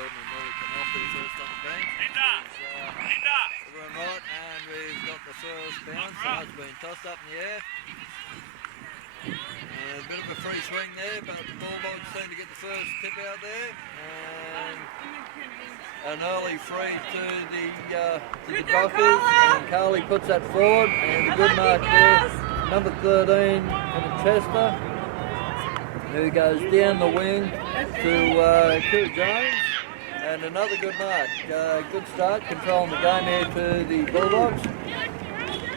told me Molly come off to the first on the bench. Everyone right, and we've got the first bounce. So it's been tossed up in the air. A bit of a free swing there, but the Bulldogs seem to get the first tip out there. And an early free to the Dockers, and Carly puts that forward, and a good mark there. Number 13, Chester, who goes down the wing to Kerry Jones, and another good mark. Good start, controlling the game here to the Bulldogs.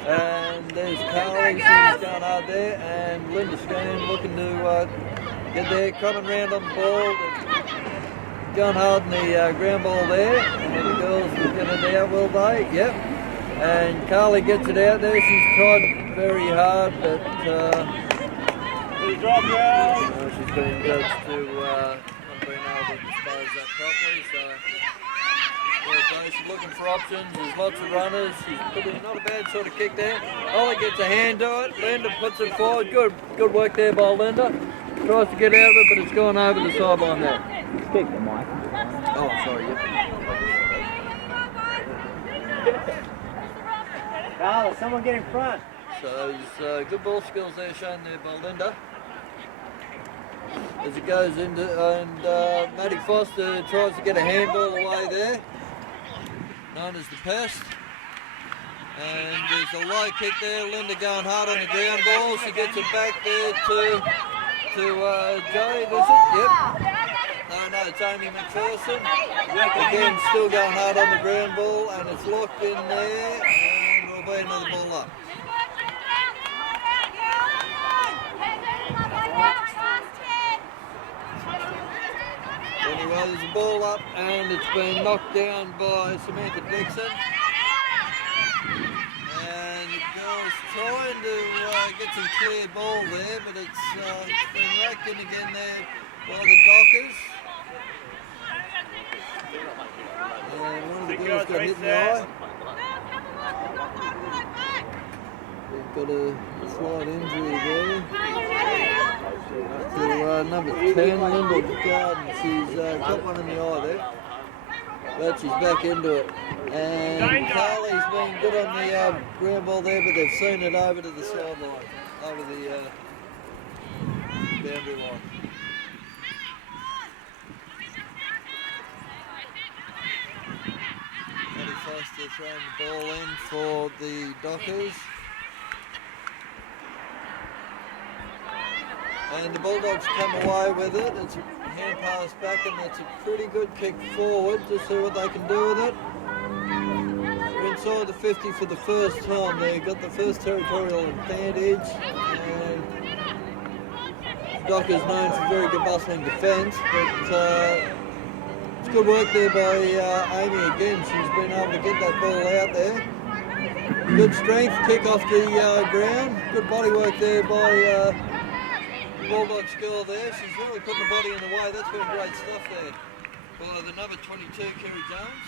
And there's Carly, she's going hard there, and Linda Skeen looking to get there, coming round on the ball, going hard in the ground ball there, and the girls will get it out, will they? Yep. And Carly gets it out there, she's tried very hard, but she's been judged to not being able to dispose that properly, so she's looking for options. There's lots of runners. She's put in not a bad sort of kick there. Ollie gets a hand to it. Linda puts it forward. Good work there by Linda. Tries to get out of it, but it's gone over the sideline there. Speak the mic. Oh, sorry. Yep. Carla, someone get in front. So there's good ball skills there shown there by Linda. As it goes into, and Maddie Foster tries to get a handball away there, known as the pest. And there's a low kick there, Linda going hard on the ground ball. She gets it back there to Joey, does it? Yep. No, it's Amy McPherson. Again, still going hard on the ground ball, and it's locked in there, and there'll be another ball up. Anyway, there's a ball up, and it's been knocked down by Samantha Dixon. And the girl's trying to get some clear ball there, but it's been raked in again there by the Dockers. And one of the girls got hit in the eye. They've got a slight injury there. To number 10, Linda Garden. She's got one in the eye there. But she's back into it. And Carly's been good on the ground ball there, but they've seen it over to the sideline, over the boundary line. Maddie Foster throwing the ball in for the Dockers. And the Bulldogs come away with it. It's a hand pass back, and it's a pretty good kick forward to see what they can do with it. They're inside the 50 for the first time. They got the first territorial advantage. And the Dockers known for very good bustling defence, but it's good work there by Amy again. She's been able to get that ball out there. Good strength, kick off the ground. Good body work there by Bulldog girl there. She's really putting the body in the way. That's been great stuff there by the number 22, Kerry Jones.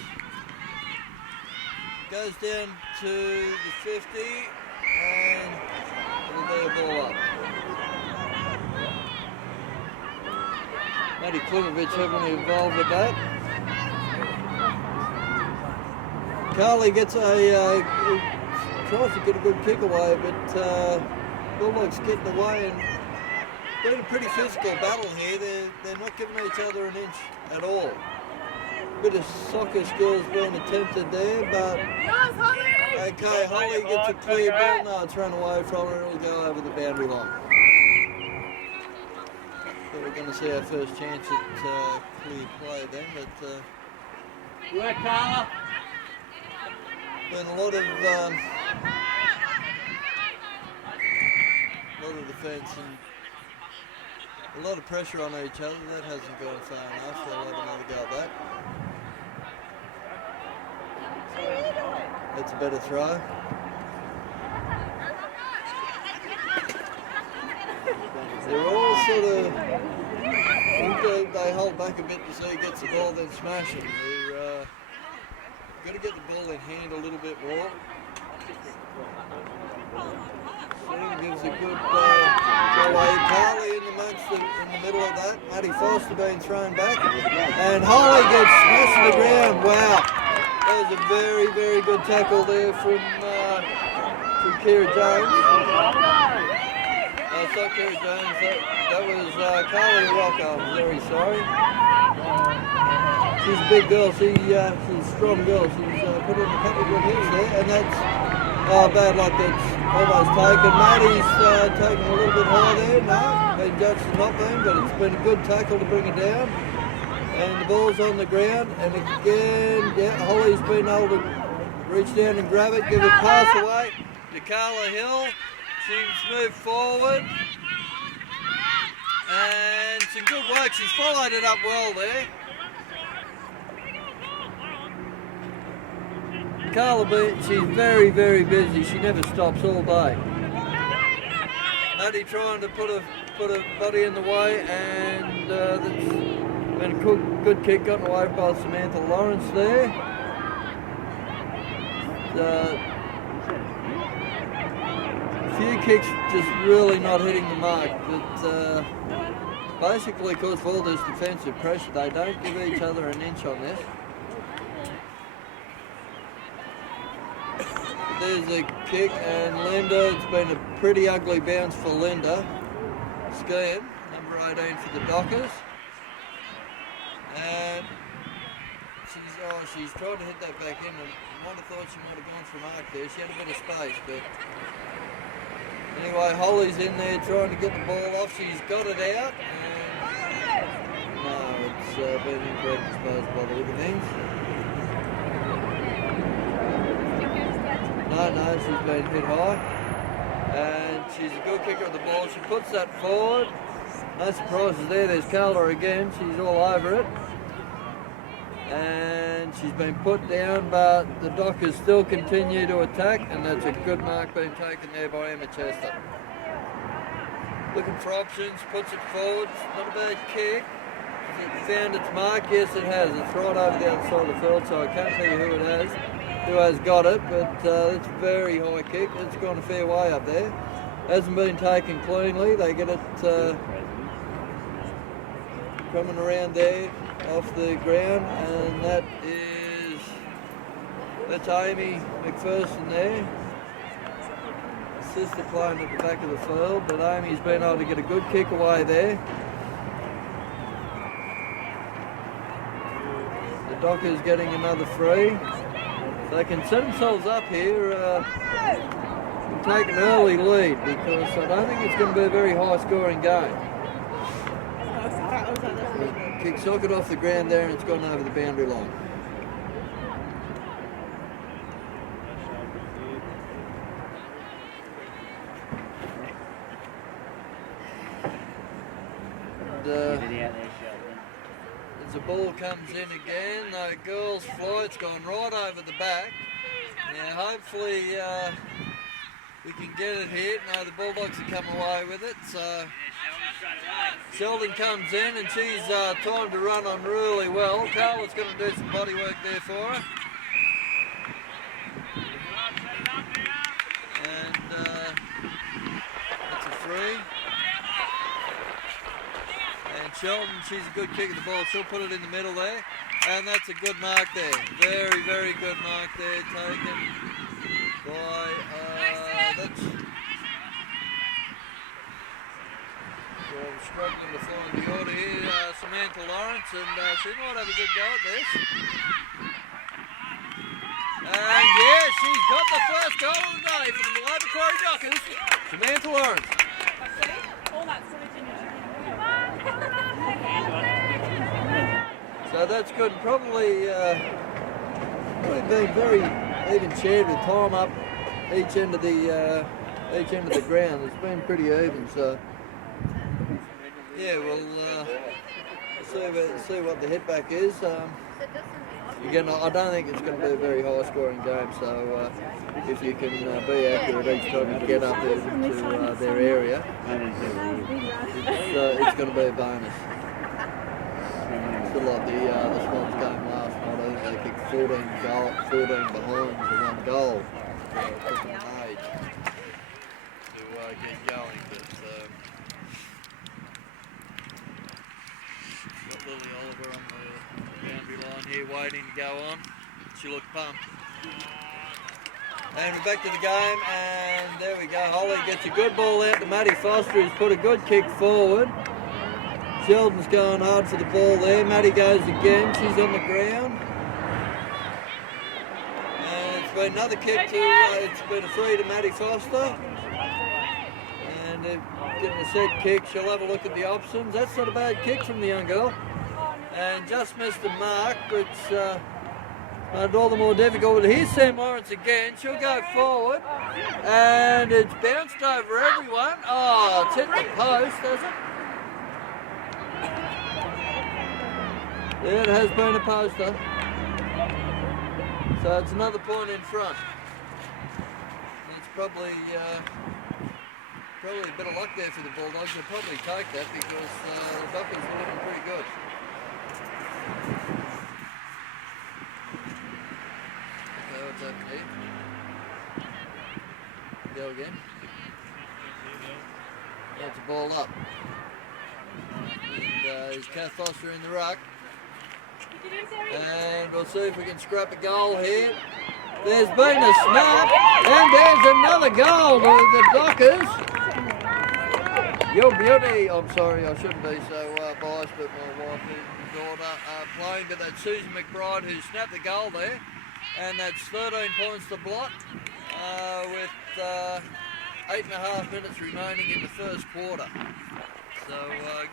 Goes down to the 50, and it'll be a ball up. Maddie Klimovich heavily involved with that. Carly gets tries to get a good kick away, but Bulldogs getting away, and been a pretty physical battle here. They're not giving each other an inch at all. Bit of soccer skills being attempted there, but okay, Holly gets a clear ball. No, it's run away from her. It'll go over the boundary line. So we're going to see our first chance at clear play then, but work, Carla. been a lot of defence and a lot of pressure on each other. That hasn't gone far enough. They'll have another go at that. That's a better throw. They're all sort of, I think they hold back a bit to see who gets the ball, then smash it. They're got to get the ball in hand a little bit more. Serena gives a good go away. Carly in amongst in the middle of that. Matty Foster being thrown back. And Holly gets smashed to the ground. Wow. That was a very, very good tackle there from Kira Jones. It's not Kira Jones. That was Carly Rocco. I'm very sorry. She's a big girl. She's a strong girl. She's put in a couple of good hits there. And that's bad luck. That's almost taken. Maddie's taken a little bit high there. No, been judged as not being, but it's been a good tackle to bring it down. And the ball's on the ground. And again, yeah, Holly's been able to reach down and grab it, give it pass away to Carla Hill. She's moved forward. And some good work. She's followed it up well there. Carla, she's very, very busy. She never stops all day. Maddie trying to put a body in the way, and that's been a good kick gotten away by Samantha Lawrence there. A few kicks just really not hitting the mark, but basically because of all this defensive pressure, they don't give each other an inch on this. There's a kick, and Linda, it's been a pretty ugly bounce for Linda. Skiing, number 18 for the Dockers. And she's trying to hit that back in. I might have thought she might have gone for mark there. She had a bit of space, but anyway, Holly's in there trying to get the ball off. She's got it out. And no, it's been incorrect disposed by the look of things. No, she's been hit high. And she's a good kicker of the ball. She puts that forward. No surprises there. There's Carla again. She's all over it. And she's been put down, but the Dockers still continue to attack, and that's a good mark being taken there by Emma Chester. Looking for options, puts it forward. It's not a bad kick. Has it found its mark? Yes, it has. It's right over the other side of the field, so I can't tell you who has got it, but it's a very high kick. It's gone a fair way up there. Hasn't been taken cleanly. They get it coming around there off the ground, and that's Amy McPherson there. Sister playing at the back of the field, but Amy's been able to get a good kick away there. The Dockers getting another free. They can set themselves up here and take an early lead, because I don't think it's going to be a very high scoring game. Kick socket off the ground there, and it's gone over the boundary line. As the ball comes in again, the girls' flight's gone right over the back. Now hopefully we can get it here. No, the Bulldogs have come away with it. So Sheldon comes in, and she's timed to run on really well. Carla's going to do some body work there for her. And that's a free. And Sheldon, she's a good kick of the ball. She'll put it in the middle there. And that's a good mark there. Very, very good mark there taken by, that's... I'm struggling to find the order here. Samantha Lawrence, and she might have a good go at this. And yeah, she's got the first goal of the day from the Macquarie Dockers, Samantha Lawrence. So that's good. Probably been very even shared with time up each end of the ground. It's been pretty even. So yeah, we'll see what the hit back is. Again, I don't think it's going to be a very high scoring game, so if you can be accurate each time you get up there into their area, it's going to be a bonus. It's like the Swans game last night. I think they kicked 14 behind to 1 goal. It took them an age to get going, but line here waiting to go on. She looked pumped. And we're back to the game, and there we go. Holly gets a good ball out to Maddie Foster, who's put a good kick forward. Sheldon's going hard for the ball there. Maddie goes again. She's on the ground. And it's been another kick to, it's been a free to Maddie Foster. And they're getting a set kick. She'll have a look at the options. That's not a bad kick from the young girl. And just missed the mark, which made it all the more difficult. But here's Sam Lawrence again. She'll go forward. And it's bounced over everyone. Oh, it's hit the post, has it? Yeah, it has been a poster. So it's another point in front. It's probably a bit of luck there for the Bulldogs. They'll probably take that because the Dockers are looking pretty good. Okay, what's happening here? Go again. That's a ball up. And is Kath Foster in the ruck. And we'll see if we can scrap a goal here. There's been a snap, and there's another goal to the Dockers. Your beauty, I'm sorry, I shouldn't be so biased, but my wife and daughter are playing, but that's Susan McBride who snapped the goal there. And that's 13 points to blot with 8.5 minutes remaining in the first quarter. So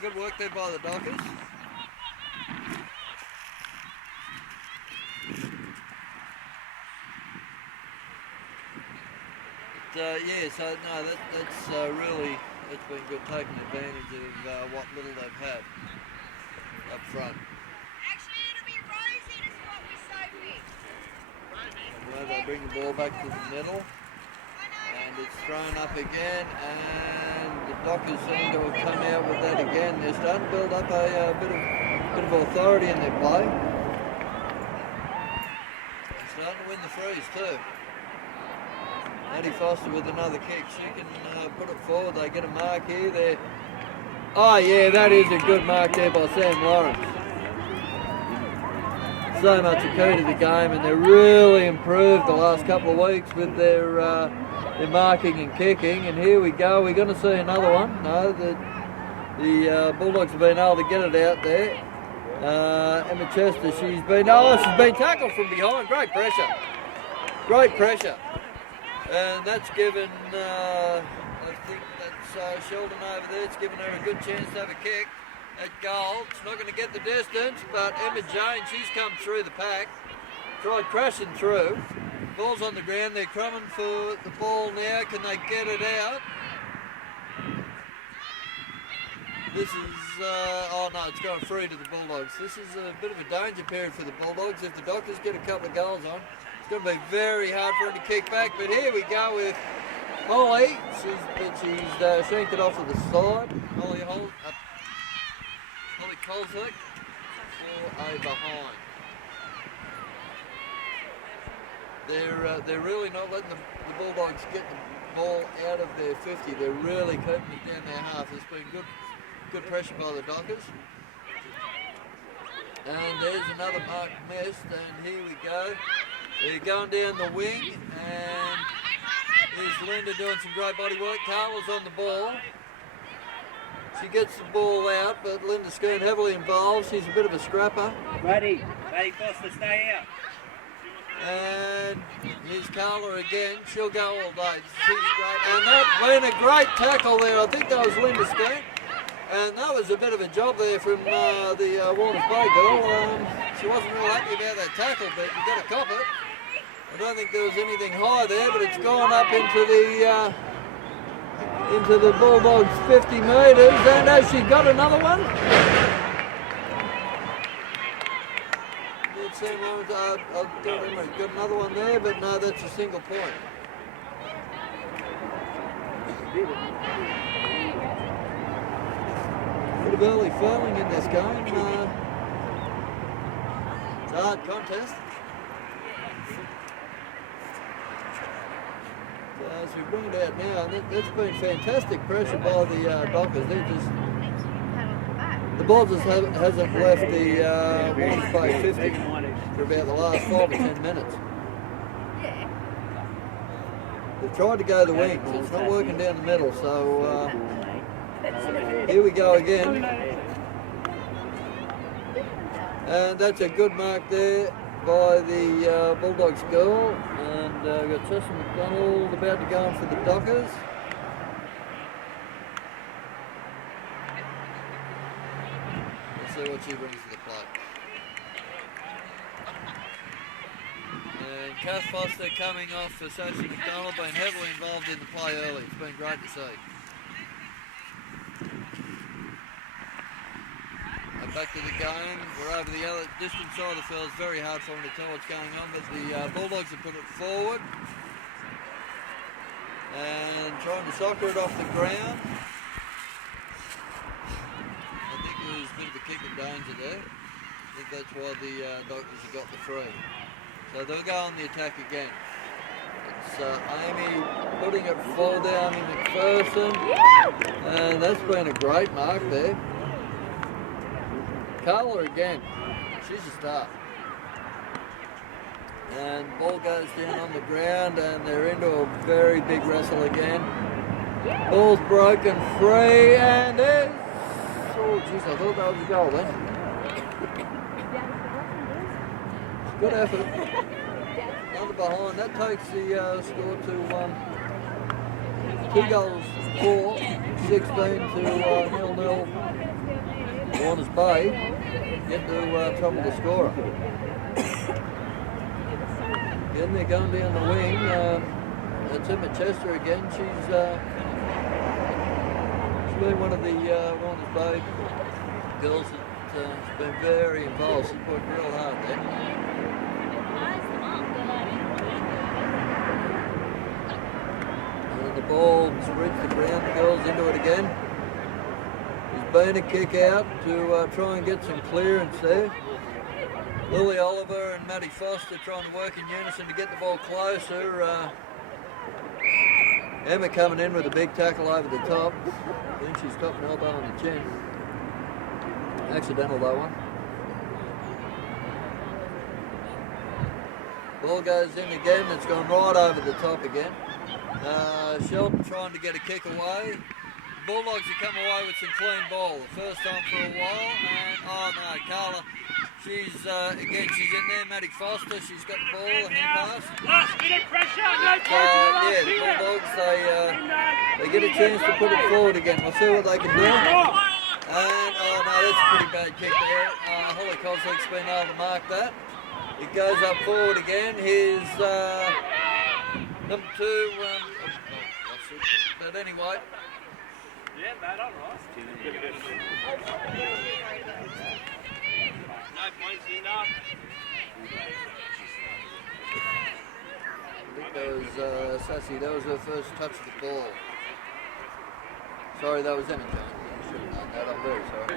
good work there by the Dockers. Yeah, so no, that's really, it's been good taking advantage of what little they've had up front. Actually, it'll be Rosie to swap with Sophie. Well, they bring the ball back to the middle, and it's thrown up again, and the Dockers seem to have come out with that again. They're starting to build up a bit of authority in their play. They're starting to win the frees too. Maddie Foster with another kick. She can put it forward. They get a mark here. There. Oh yeah, that is a good mark there by Sam Lawrence. So much a key to the game, and they're really improved the last couple of weeks with their marking and kicking. And here we go. We're going to see another one. No, the Bulldogs have been able to get it out there. Emma Chester. She's been tackled from behind. Great pressure. Great pressure. And that's given, I think that's Sheldon over there, it's given her a good chance to have a kick at goal. It's not going to get the distance, but Emma Jane, she's come through the pack, tried crashing through. Ball's on the ground, they're crumbing for the ball now. Can they get it out? This is, oh no, it's going free to the Bulldogs. This is a bit of a danger period for the Bulldogs. If the Dockers get a couple of goals on, it's going to be very hard for him to kick back, but here we go with Holly. She's shanked it off to the side. Holly Kolzek for a behind. They're really not letting the Bulldogs get the ball out of their 50. They're really keeping it down their half. There's been good pressure by the Dockers. And there's another mark missed, and here we go. They're going down the wing, and there's Linda doing some great body work. Carla's on the ball. She gets the ball out, but Linda's getting heavily involved. She's a bit of a scrapper. Maddie Foster, stay out. And here's Carla again. She'll go all day. She's great. And that been a great tackle there. I think that was Linda Skate. And that was a bit of a job there from the Warners Bay girl. She wasn't real happy about that tackle, but you got to cop it. I don't think there was anything high there, but it's gone up into the Bulldogs 50 metres. And has she got another one? I've got another one there, but no, that's a single point. Bit of early fouling in this game. It's a hard contest. As we bring it out now, and that's been fantastic pressure by the Dockers. They're just The Bulldogs hasn't left the Warners Bay 50 for about the last 5 or 10 minutes. They've tried to go the wings. It's not working down the middle, so here we go again. And that's a good mark there by the Bulldogs goal. And we've got Tessa McDonald about to go in for the Dockers. Let's see what she brings to the plate. And Kath Foster coming off for Sachi McDonald, been heavily involved in the play early. It's been great to see. Back to the game. We're over the other distant side of the field. It's very hard for them to tell what's going on, but the Bulldogs have put it forward and trying to soccer it off the ground. I think it was a bit of a kick in danger there. I think that's why the Dockers have got the free. So they'll go on the attack again. It's Amy putting it forward there, Amy McPherson, and that's been a great mark there. Carla again, she's a star. And ball goes down on the ground and they're into a very big wrestle again. Ball's broken free and there's, oh jeez, I thought that was a goal then. Good effort. Another behind, that takes the score to 2 goals for 16 to 0-0. Warners Bay get to trouble the scorer. Again, they're going down the wing. That's Emma Chester again. She's been one of the Warners Bay girls that's been very involved. She's worked real hard there. And the ball spreads the ground. The girls into it again. Been a kick out to try and get some clearance there. Lily Oliver and Maddie Foster trying to work in unison to get the ball closer. Emma coming in with a big tackle over the top. Then she's got an elbow on the chin. Accidental that one. Ball goes in again. It's gone right over the top again. Sheldon trying to get a kick away. Bulldogs have come away with some clean ball. The first time for a while, and oh no, Carla, she's in there. Maddie Foster, she's got the ball, a hand pass. Last minute pressure, no Yeah, the Bulldogs, they get a chance to put it forward again. We'll see what they can do. And oh no, that's a pretty bad kick there. Holly Coslick's been able to mark that. It goes up forward again. Here's number 2. But anyway. Yeah, bad on, right? No points enough. I think that was Sassy, that was her first touch of the ball. Sorry, that was Emma Jones. I should have known that, I'm very sorry.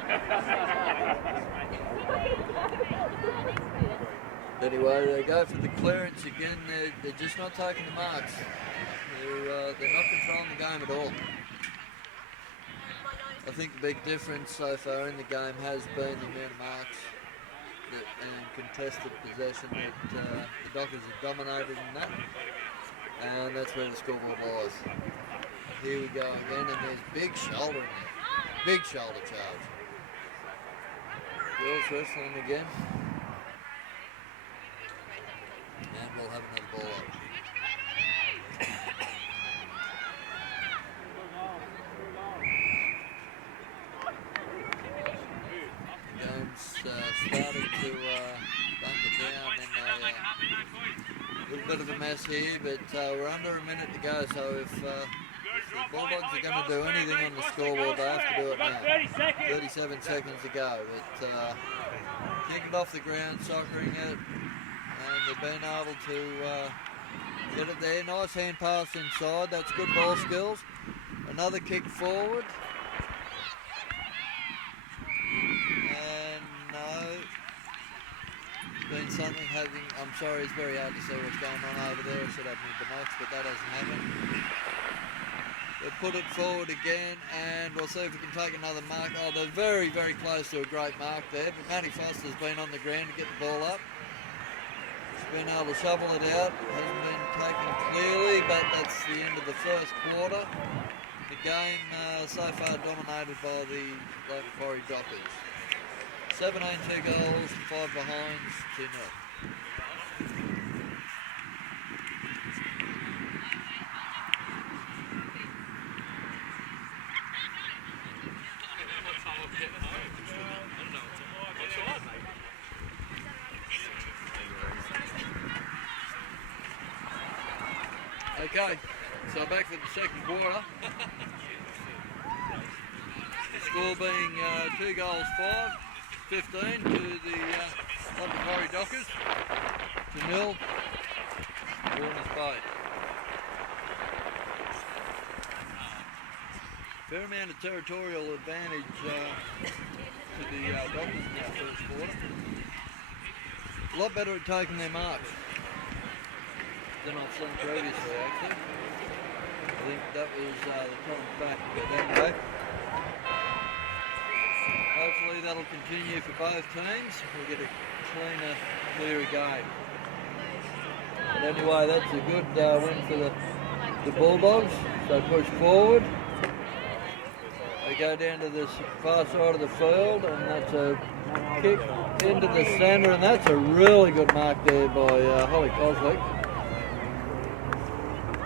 Anyway, they go for the clearance again. They're just not taking the marks. They're not controlling the game at all. I think the big difference so far in the game has been the amount of marks and contested possession that the Dockers have dominated in that, and that's where the scoreboard lies. Here we go again, and there's big shoulder in there. Big shoulder charge. Girls wrestling again. And we'll have another ball up. Started to bump it down in a little bit of a mess here, but we're under a minute to go, so if the Bulldogs are going to do anything on the scoreboard, they have to do it now. 37 seconds to go, but kicking it off the ground, soccering it, and they've been able to get it there. Nice hand pass inside, that's good ball skills. Another kick forward. Been something having, I'm sorry, it's very hard to see what's going on over there. I should have my binocs, but that hasn't happened. We'll put it forward again and we'll see if we can take another mark. Oh, they're very, very close to a great mark there, but Matty Foster's been on the ground to get the ball up. He's been able to shovel it out. Hasn't been taken clearly, but that's the end of the first quarter. The game so far dominated by the Macquarie Dockers. 17 2 goals, 5 behinds, 2-0. Okay, so back for the second quarter. The score being 2 goals 15 to the Macquarie Dockers to 0 Warners Bay. Fair amount of territorial advantage to the Dockers in that first quarter. A lot better at taking their marks than I've seen previously, actually. I think that was the top back anyway. Hopefully that'll continue for both teams. We'll get a cleaner, clearer game. But anyway, that's a good win for the Bulldogs. They push forward. They go down to the far side of the field, and that's a kick into the centre, and that's a really good mark there by Holly Coslick.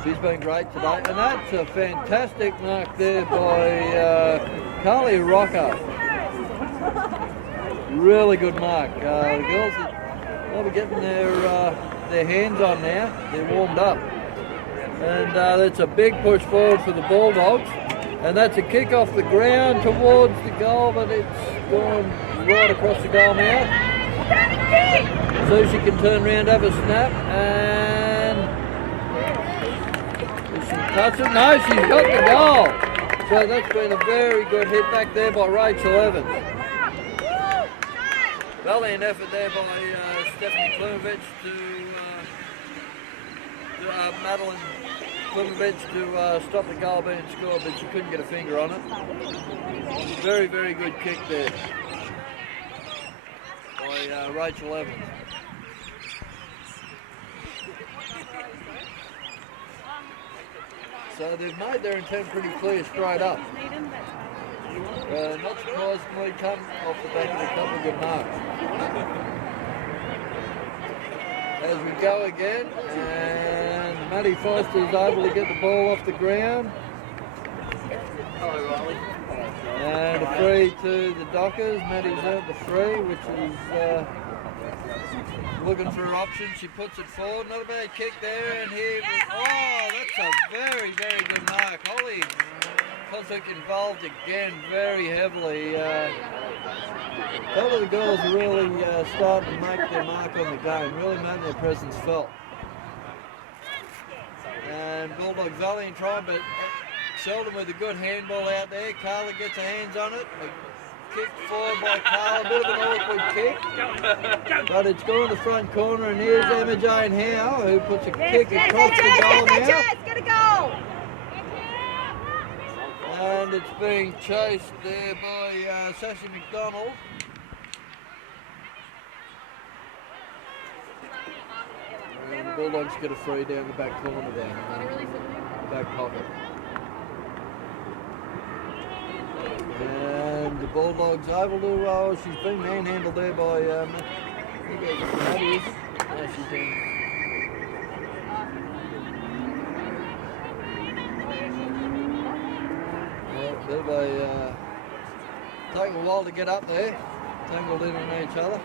She's been great today, and that's a fantastic mark there by Carly Rocker. Really good mark. The girls will be getting their hands on now. They're warmed up, and that's a big push forward for the Bulldogs. And that's a kick off the ground towards the goal, but it's gone right across the goal now. So she can turn around, have a snap, and touch it. No, she's got the goal. So that's been a very good hit back there by Rachel Evans. Valiant effort there by Stephanie Klimovich to Madeline Klimovich to stop the goal being scored, but she couldn't get a finger on it. Very, very good kick there by Rachel Evans. So they've made their intent pretty clear straight up. Not surprisingly, come off the back of a couple of good marks. As we go again, and Matty Foster is able to get the ball off the ground. And a free to the Dockers. Matty's earned the free, which is looking for her option. She puts it forward. Not a bad kick there, and here. Oh, that's a very, very good mark. Holly Coslick involved again very heavily. A couple of the girls are really starting to make their mark on the game, really making their presence felt. And Bulldogs valiant try, but Sheldon with a good handball out there. Carla gets her hands on it. A kick forward by Carla, a bit of an awkward kick. But it's gone to the front corner, and here's Emma Jane Howe, who puts a kick across the goal now. It's gonna go. And it's being chased there by Sashi McDonald. And the Bulldogs get a free down the back corner there, back pocket. And the Bulldogs able to, she's been manhandled there by Matthews. Now she's in. They take a while to get up there, tangled in on each other.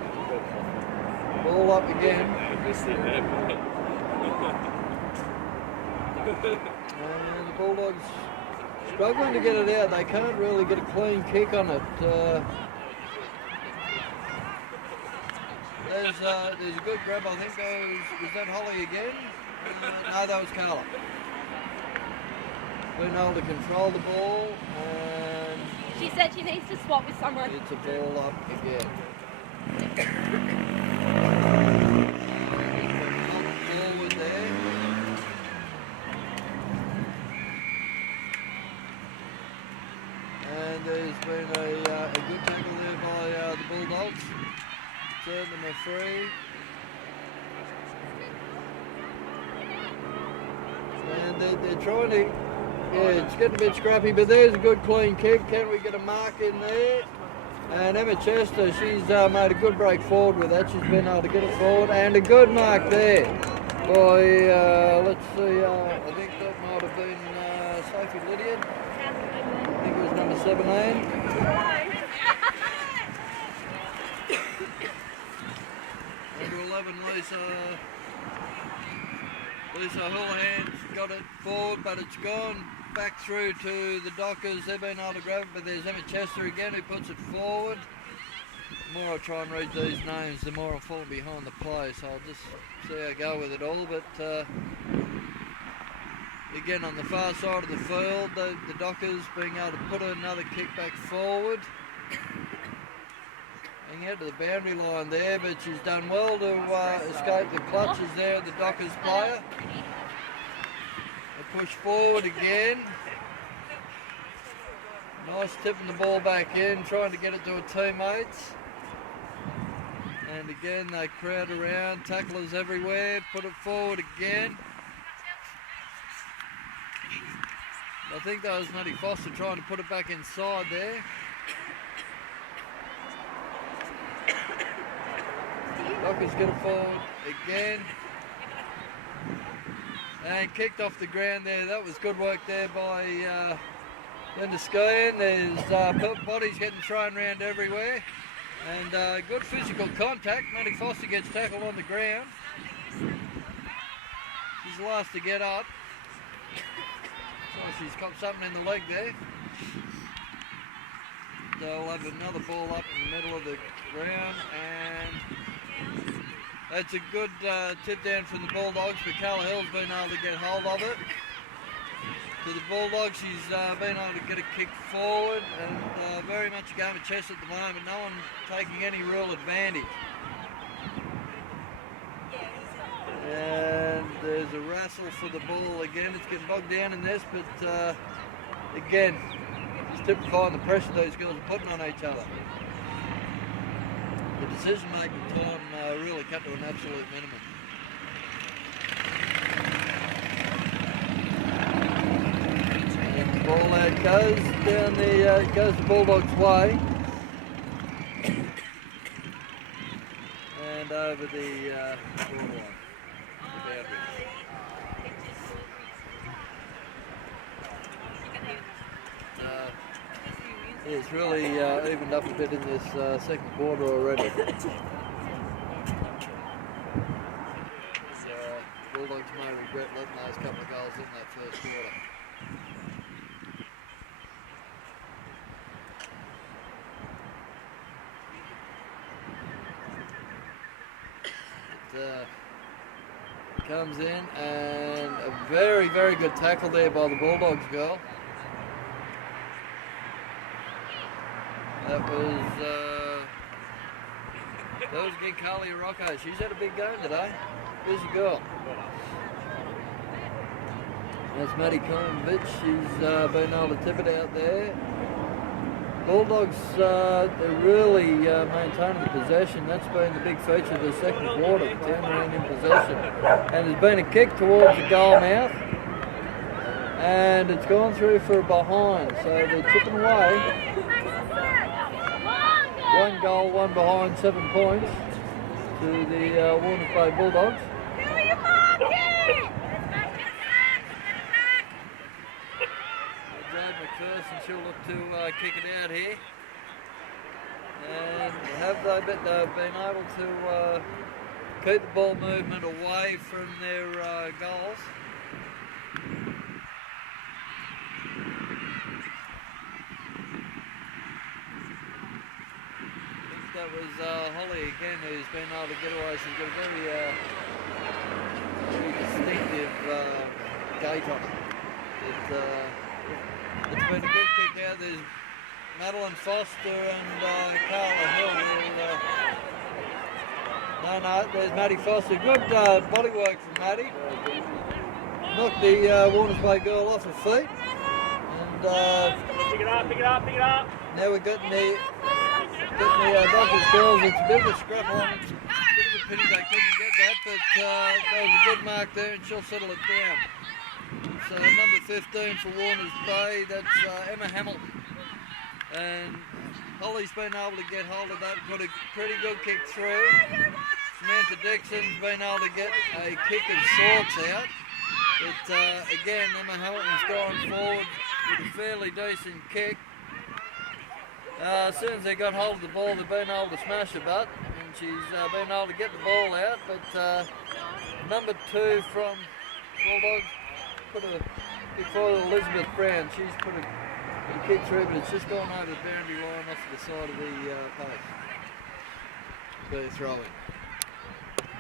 Ball up again. And the Bulldogs struggling to get it out. They can't really get a clean kick on it. There's a good grab, I think. Was that Holly again? No, that was Carla. Been able to control the ball, and she said she needs to swap with someone. It's a ball up again. Forward there. Bulldogs. Turn them a free. And they're trying to, it's getting a bit scrappy, but there's a good clean kick. Can we get a mark in there? And Emma Chester, she's made a good break forward with that. She's been able to get it forward. And a good mark there by, let's see, I think that might have been Sophie Lydiard. I think it was number 17. Number 11, Lisa Houlihan's got it forward, but it's gone back through to the Dockers. They've been able to grab it, but there's Emma Chester again who puts it forward. The more I try and read these names, the more I fall behind the play, so I'll just see how I go with it all. But again, on the far side of the field, the Dockers being able to put another kick back forward. Hanging out to the boundary line there, but she's done well to escape the clutches there of the Dockers player. They push forward again. Nice tipping the ball back in, trying to get it to her teammates. And again, they crowd around, tacklers everywhere, put it forward again. I think that was Maddie Foster trying to put it back inside there. Dockers get it forward again. And kicked off the ground there. That was good work there by Linda Skyen. There's bodies getting thrown around everywhere. And good physical contact. Maddie Foster gets tackled on the ground. She's the last to get up. So she's got something in the leg there. They'll have another ball up in the middle of the ground, and that's a good tip down from the Bulldogs, but Carla Hill's been able to get hold of it. To the Bulldogs, she's been able to get a kick forward, and very much a game of chess at the moment, no one taking any real advantage. And there's a wrestle for the ball again. It's getting bogged down in this, but again, just typifying the pressure those girls are putting on each other. The decision-making time really cut to an absolute minimum. And the ball out goes down the goes the Bulldogs' way, and over the ball line. It's really evened up a bit in this second quarter already. Bulldogs may regret letting those couple of goals in that first quarter. It comes in, and a very, very good tackle there by the Bulldogs girl. That was again Carly Rocco. She's had a big game today. Busy girl. That's Maddie Kolovich. She's been able to tip it out there. Bulldogs, they're really maintaining the possession. That's been the big feature of the second quarter, 10 men in possession. And there's been a kick towards the goal mouth. And it's gone through for a behind. So they're chipping away. 1 goal, 1 behind, 7 points to the Warners Bay Bulldogs. Jade McPherson, she'll look to kick it out here. And they've been able to keep the ball movement away from their goals. That was Holly again, who's been able to get away. She's got a very distinctive gait on it. It's been a good kick out. There's Madeline Foster and Carla Hill. There's Maddie Foster. Good body work from Maddie. Knocked the Warners Bay girl off her feet. And pick it up. now we're getting the getting the Dockers girls. It's a bit of a scrap on. It's a bit of a pity they couldn't get that, but that was a good mark there, and she'll settle it down. So number 15 for Warners Bay, that's Emma Hamilton. And Holly's been able to get hold of that, put a pretty good kick through. Samantha Dixon's been able to get a kick of sorts out. But again, Emma Hamilton's gone forward with a fairly decent kick. As soon as they got hold of the ball, they've been able to smash her butt, and she's been able to get the ball out. But number 2 from Bulldogs put a kick forward, Elizabeth Brown. She's put a kick through, but it's just gone over the boundary line off to the side of the post. They're throwing.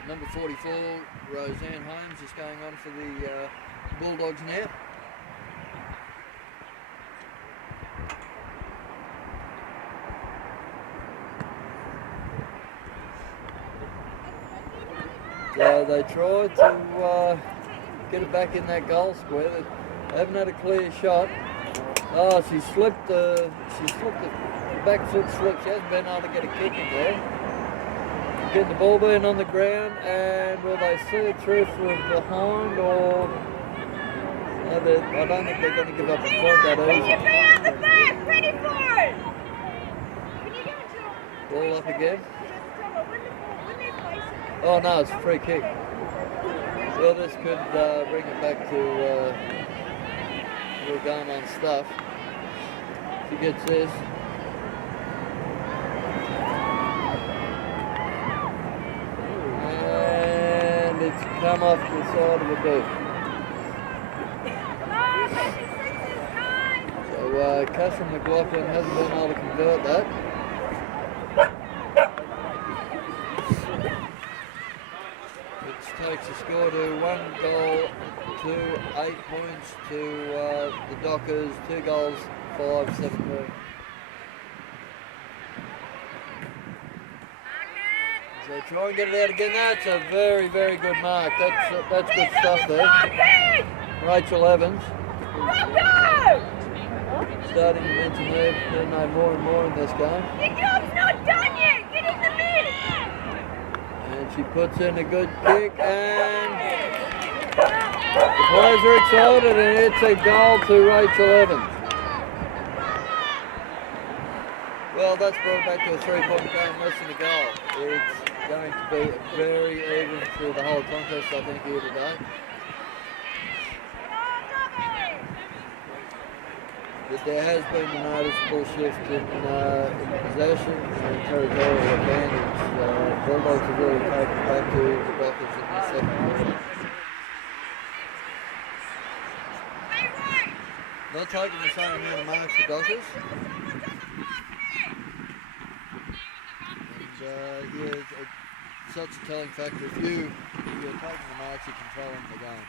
Number 44, Roseanne Holmes, is going on for the Bulldogs now. They tried to get it back in that goal square. They haven't had a clear shot. Oh, she slipped the back foot slip. She hasn't been able to get a kick in there. Get the ball being on the ground, and will they see it through from behind, or I don't think they're going to give up a point that easy. Ready for it! Ball up again. Oh no, it's a free kick. Well, this could bring it back to we're going on stuff. She gets this. And it's come off the side of the boot. So Catherine McLaughlin hasn't been able to convert that. Takes the score to 1 goal to 8 points to the Dockers, 2 goals, 5-17. So try and get it out again. That's a very, very good mark. That's good stuff there. Rachel Evans. Starting to mention her name more and more in this game. Your job's not done yet. Get in the mid. And she puts in a good kick, and the players are excited, and it's a goal to Rachel Evans. Well, that's brought back to a 3-point game, less than a goal. It's going to be very even through the whole contest, I think, here today. But there has been a noticeable shift in possession and territorial advantage. Bulldogs have really taken back to the Dockers in the second quarter. Not taking the same amount of marks for Dockers. And it's such a telling factor. If you're taking the marks, you're controlling the game.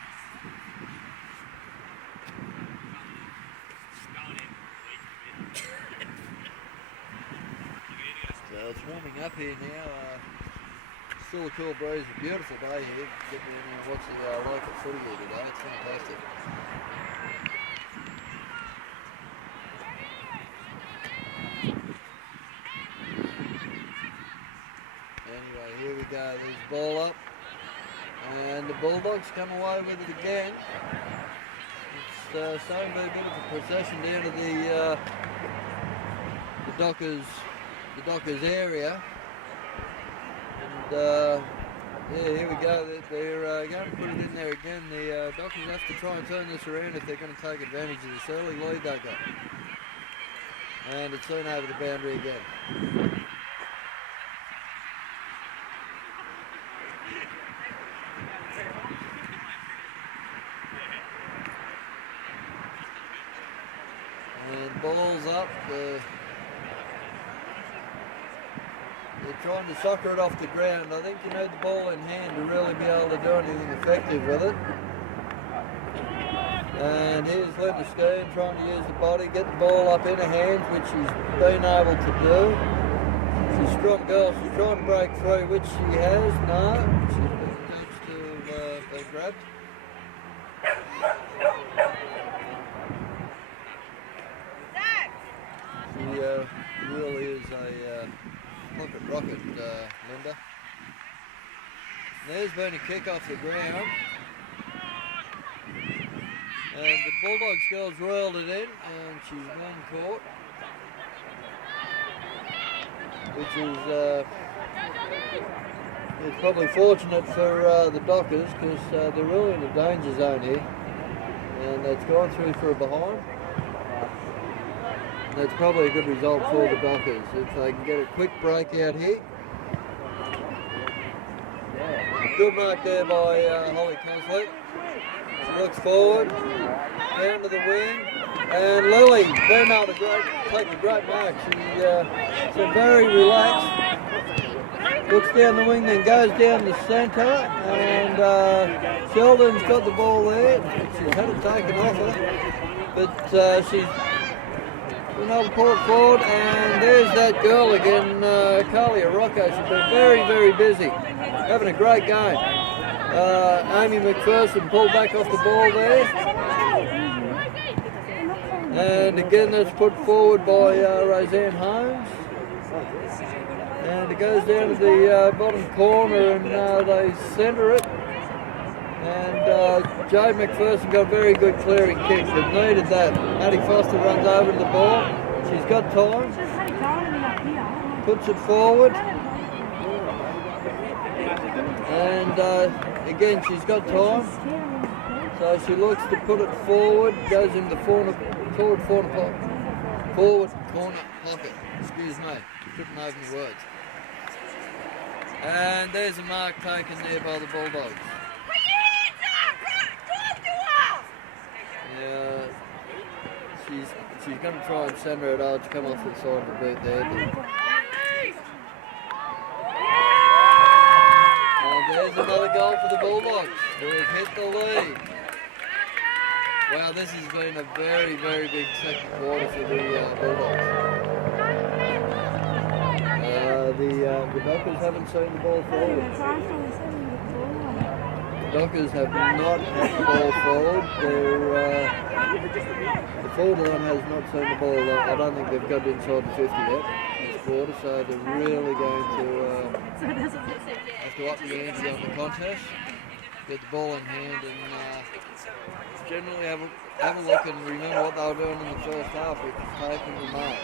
So it's warming up here now. Still a cool breeze, a beautiful day here. Get me in here and watch the local footy here today. It's fantastic. Anyway, here we go. There's the ball up. And the Bulldogs come away with it again. It's starting to be a bit of a procession down to the Dockers area. And yeah, here we go. They're going to put it in there again. The Dockers have to try and turn this around if they're going to take advantage of this early lead they got. And it's thrown over the boundary again. And ball's up. They're trying to soccer it off the ground. I think you need the ball in hand to really be able to do anything effective with it. And here's Linda Skeen trying to use the body, get the ball up in her hands, which she's been able to do. She's a strong girl. She's trying to break through, which she has. No, she's been judged to have been grabbed. She really is a pocket rocket, Linda. There's been a kick off the ground. And the Bulldogs girls whirled it in, and she's one caught. Which is it's probably fortunate for the Dockers, because they're really in a danger zone here. And it's gone through for a behind. That's probably a good result for the Dockers if they can get a quick break out here. Good mark there by Holly Consley. She looks forward, down to the wing, and Lily been able to take a great mark. She's very relaxed. Looks down the wing, then goes down the centre, and Sheldon's got the ball there. She's had it taken off her, but she's been able to pull it forward, and there's that girl again, Carly Rocco. She's been very busy, having a great game. Amy McPherson pulled back off the ball there. And again, that's put forward by Roseanne Holmes. And it goes down to the bottom corner, and they centre it. And Jade McPherson got a very good clearing kick. They needed that. Maddie Foster runs over to the ball. She's got time. Puts it forward. And again, she's got time. So she looks to put it forward. Goes in the forward corner pocket. Excuse me. Tripping over my words. And there's a mark taken there by the Bulldogs. Yeah, she's going to try and centre it out to come off the side of the boot there. And there's another goal for the Bulldogs, who have hit the lead. Wow, this has been a very big second quarter for the Bulldogs. The Dockers haven't seen the ball forward. The Dockers have not had the ball forward. The forward line has not seen the ball. I don't think they've got inside the 50 yet this quarter, so they're really going to have to up the ante on the contest, get the ball in hand, and generally have a look and remember what they were doing in the first half with taking the mark.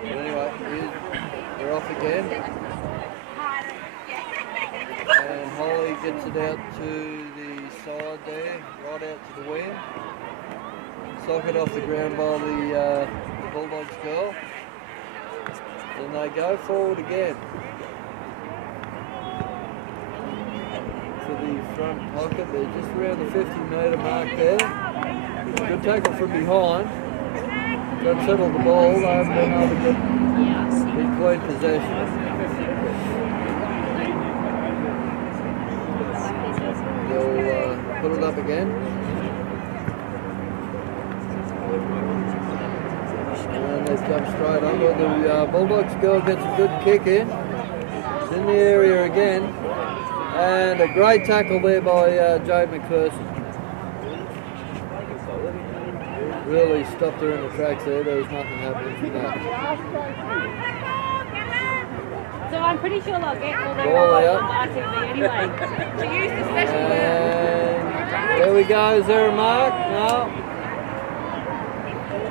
But anyway, they're off again. And Holly gets it out to the side there, right out to the wing. Socket off the ground by the Bulldogs goal. Then they go forward again to the front pocket. They're just around the 50-metre mark there. Good tackle from behind. Got settled the ball. They haven't been able to get clean possession. They'll put it up again. And they've jumped straight under. The Bulldogs girl gets a good kick in. It's in the area again. And a great tackle there by Jade McPherson. Really stopped her in the tracks there. There was nothing happening from that. So I'm pretty sure they'll get all their Ball goals out. on RTV anyway. To use the special word. And there we go. Is there a mark? No.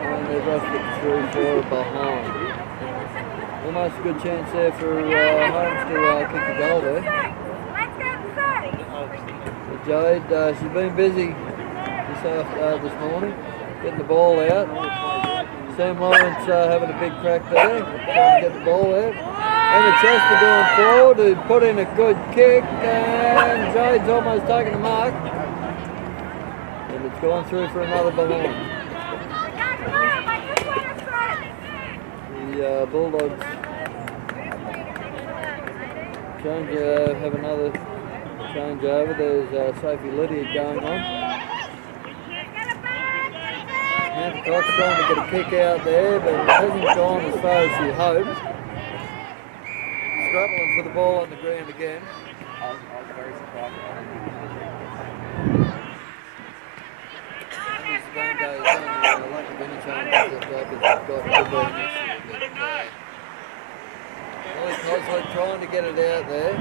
And they've rushed it through for behind. Almost a good chance there for Holmes to kick a goal there. But Jade, she's been busy this morning, getting the ball out. Sam Lawrence having a big crack there, trying to get the ball out. And Chester going forward to put in a good kick, and Jade's almost taken the mark. And it's gone through for another balloon. The Bulldogs have another change over. There's Sophie Lydia going on. Hancock's trying to get a kick out there, but it hasn't gone as far as she hoped. Scrabbling for the ball on the ground again. As the game goes on, the lack of any changes that Dockers have got to be an issue. Coslick trying to get it out there.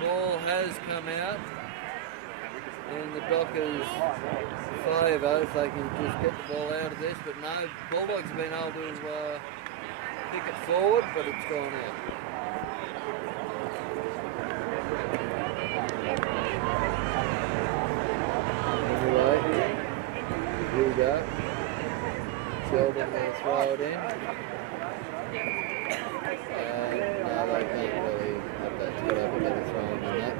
Ball has come out in the Dockers' favour if they can just get the ball out of this. But no, Bulldogs have been able to kick it forward, but it's gone out. Anyway, here we go. Sheldon will throw it in. No, they can't really have that to get up and get a throw in that.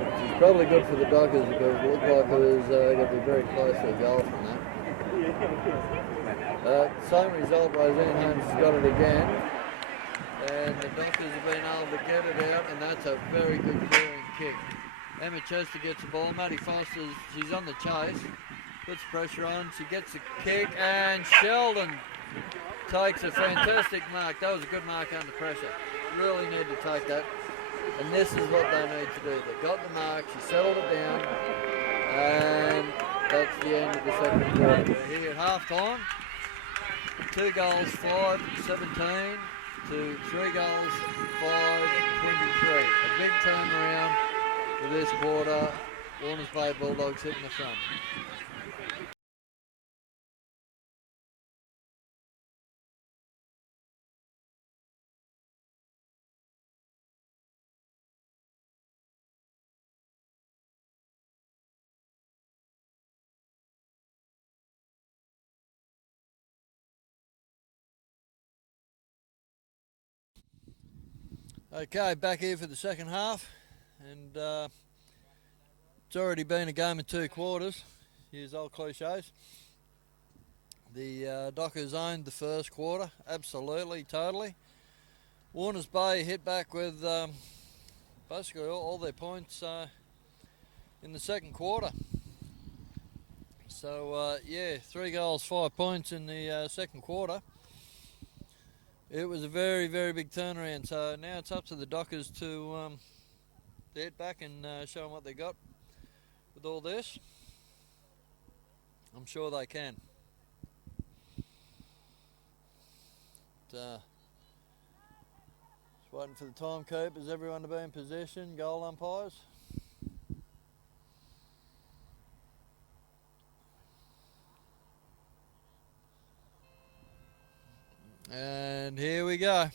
Which is probably good for the Dockers because it looked like it was going to be very close to a goal from that. Same result, Roseanne Holmes has got it again. And the Dockers have been able to get it out, and that's a very good clearing kick. Emma Chester gets the ball. Maddie Foster's, she's on the chase. Puts pressure on. She gets a kick, and Sheldon takes a fantastic mark. That was a good mark under pressure. Really need to take that. And this is what they need to do. They got the mark. She settled it down. And that's the end of the second quarter. We're here at half time. 2 goals, 5-17 to 3 goals, 5-23. A big turnaround for this quarter. Warners Bay Bulldogs hitting the front. Okay, back here for the second half, and it's already been a game of 2 quarters. Use old cliches. The Dockers owned the first quarter, absolutely, totally. Warners Bay hit back with basically all their points in the second quarter. So yeah, 3 goals, 5 points in the second quarter. It was a very, very big turnaround. So now it's up to the Dockers to hit back and show them what they got with all this. I'm sure they can. Just waiting for the timekeepers, everyone to be in position, goal umpires. And here we go.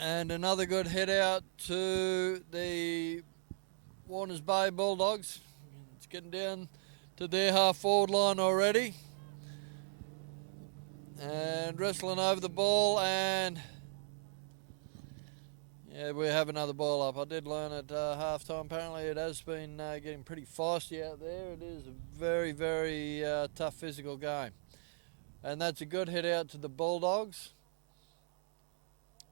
And another good hit out to the Warners Bay Bulldogs. It's getting down to their half forward line already. And wrestling over the ball, and yeah, we have another ball up. I did learn at half time, apparently it has been getting pretty feisty out there. It is a very, very tough physical game. And that's a good hit out to the Bulldogs.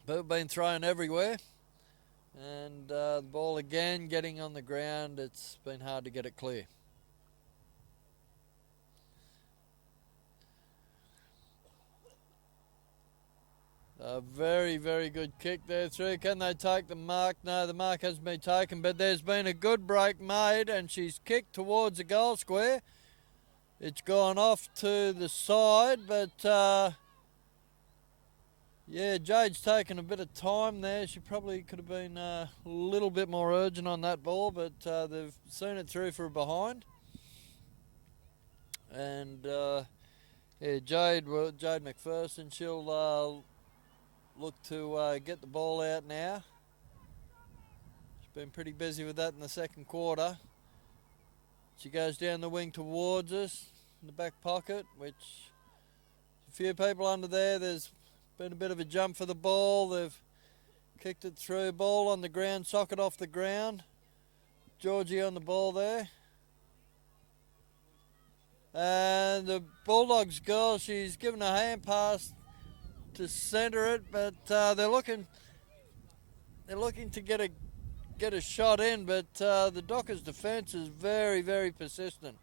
But been thrown everywhere. And the ball again getting on the ground. It's been hard to get it clear. A very, very good kick there through. Can they take the mark? No, the mark hasn't been taken, but there's been a good break made, and she's kicked towards the goal square. It's gone off to the side, but yeah, Jade's taken a bit of time there. She probably could have been a little bit more urgent on that ball, but they've seen it through for a behind. And yeah, Jade McPherson, she'll look to get the ball out now. She's been pretty busy with that in the second quarter. She goes down the wing towards us in the back pocket, which a few people under there. There's been a bit of a jump for the ball. They've kicked it through. Ball on the ground, socket off the ground. Georgie on the ball there. And the Bulldogs girl, she's given a hand pass to centre it, but they're looking to get a shot in, but the Dockers defence is very, very persistent,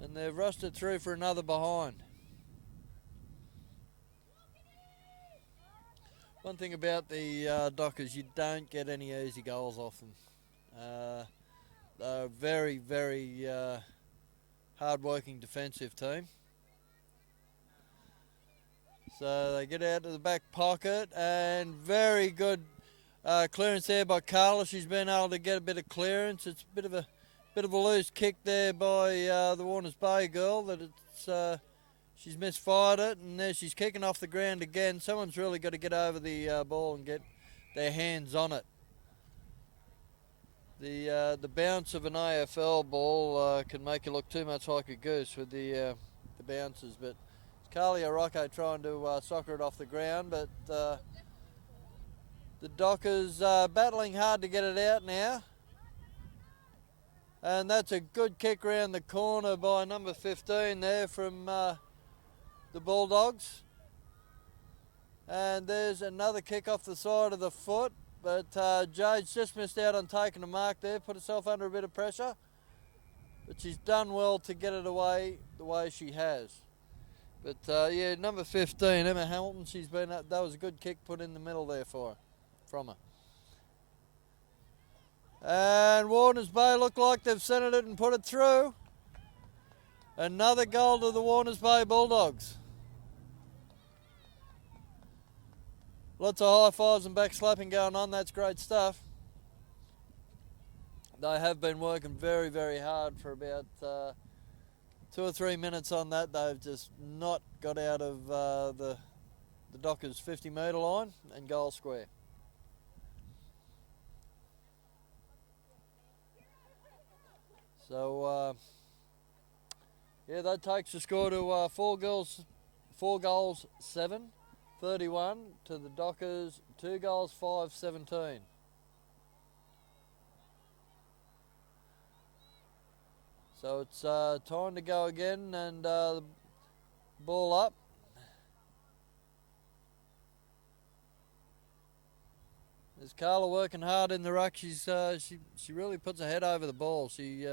and they've rushed it through for another behind. One thing about the Dockers, you don't get any easy goals off them. They're a very, very hard-working defensive team. So they get out to the back pocket, and very good clearance there by Carla. She's been able to get a bit of clearance. It's a bit of a loose kick there by the Warners Bay girl. That it's she's misfired it, and there she's kicking off the ground again. Someone's really got to get over the ball and get their hands on it. The bounce of an AFL ball can make you look too much like a goose with the bounces, but it's Carly Rocco trying to soccer it off the ground, but the Dockers battling hard to get it out now. And that's a good kick around the corner by number 15 there from the Bulldogs. And there's another kick off the side of the foot, but Jade's just missed out on taking a mark there, put herself under a bit of pressure. But she's done well to get it away the way she has. But yeah, number 15, Emma Hamilton, that was a good kick put in the middle there from her. And Warners Bay look like they've centred it and put it through. Another goal to the Warners Bay Bulldogs. Lots of high fives and back slapping going on. That's great stuff. They have been working very, very hard for about 2 or 3 minutes on that. They've just not got out of the Dockers 50-metre line and goal square. So yeah, that takes the score to 4 goals 7, 31 to the Dockers 2 goals 5, 17. So it's time to go again, and the ball up. There's Carla working hard in the ruck. She really puts her head over the ball. She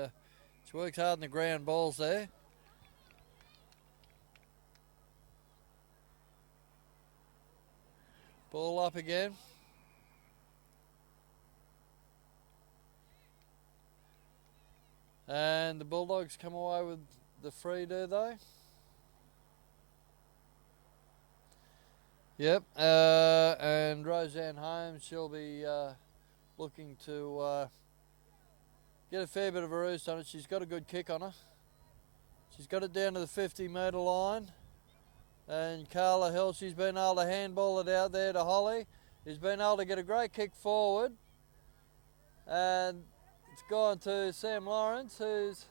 works hard in the ground balls there. Ball up again. And the Bulldogs come away with the free, do they? Yep. And Roseanne Holmes, she'll be looking to get a fair bit of a roost on it. She's got a good kick on her. She's got it down to the 50-metre line. And Carla Hill, she's been able to handball it out there to Holly. She's been able to get a great kick forward. And it's gone to Sam Lawrence, who's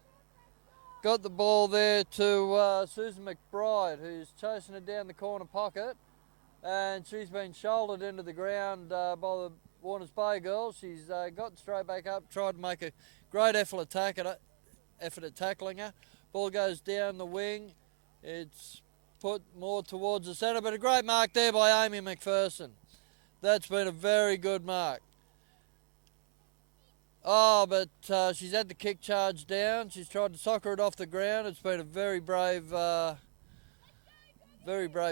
got the ball there to Susan McBride, who's chasing it down the corner pocket. And she's been shouldered into the ground by the Warners Bay girls. She's got straight back up, tried to make a great effort at tackling her. Ball goes down the wing. It's put more towards the centre, but a great mark there by Amy McPherson. That's been a very good mark. Oh, but she's had the kick charge down. She's tried to soccer it off the ground. It's been a very brave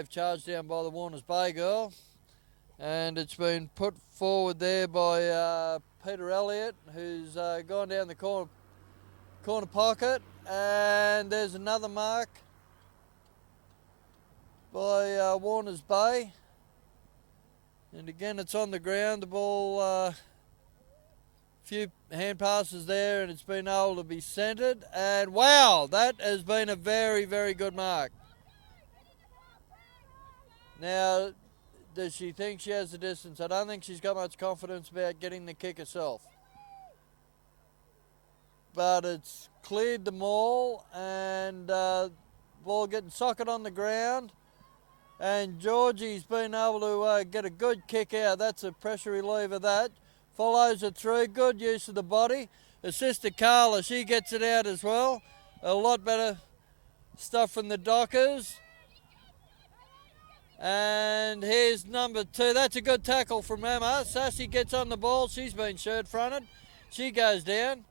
charge down by the Warners Bay girl. And it's been put forward there by Peter Elliott, who's gone down the corner pocket. And there's another mark by Warners Bay. And again, it's on the ground. The ball, few hand passes there, and it's been able to be centred. And wow, that has been a very, very good mark. Now, does she think she has the distance? I don't think she's got much confidence about getting the kick herself. But it's cleared the maul, and ball getting socket on the ground. And Georgie's been able to get a good kick out. That's a pressure reliever, that. Follows it through. Good use of the body. Her sister Carla, she gets it out as well. A lot better stuff from the Dockers. And here's number 2. That's a good tackle from Emma. Sassy gets on the ball. She's been shirt fronted. She goes down.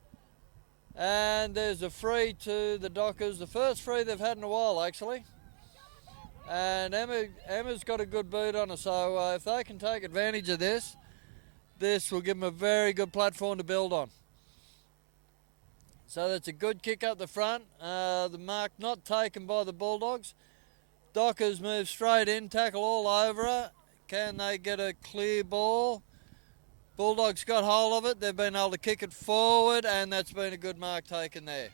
And there's a free to the Dockers. The first free they've had in a while, actually. And Emma's got a good boot on her, so if they can take advantage of this will give them a very good platform to build on. So that's a good kick up the front. The mark not taken by the Bulldogs. Dockers move straight in, tackle all over her. Can they get a clear ball? Bulldogs got hold of it. They've been able to kick it forward, and that's been a good mark taken there.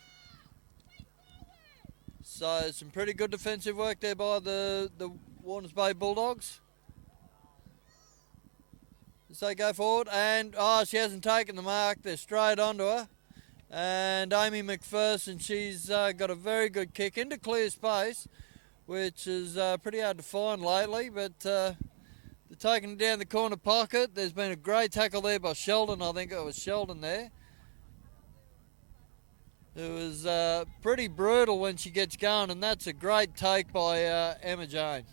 So some pretty good defensive work there by the Warners Bay Bulldogs. As they go forward, and she hasn't taken the mark. They're straight onto her. And Amy McPherson, she's got a very good kick into clear space, which is pretty hard to find lately, but they're taking it down the corner pocket. There's been a great tackle there by Sheldon. I think it was Sheldon there. It was pretty brutal when she gets going, and that's a great take by Emma Jane.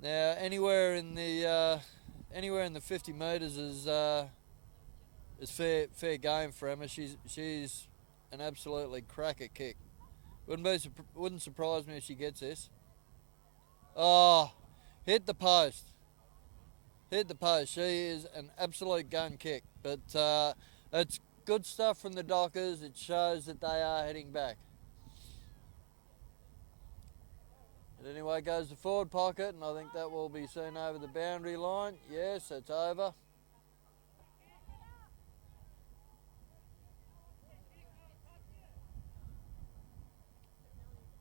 Now, anywhere in the 50 metres is fair game for Emma. She's an absolutely cracker kick. Wouldn't surprise me if she gets this. Oh, hit the post. Hit the post. She is an absolute gun kick. But it's good stuff from the Dockers. It shows that they are heading back. But anyway, goes the forward pocket, and I think that will be seen over the boundary line. Yes, it's over.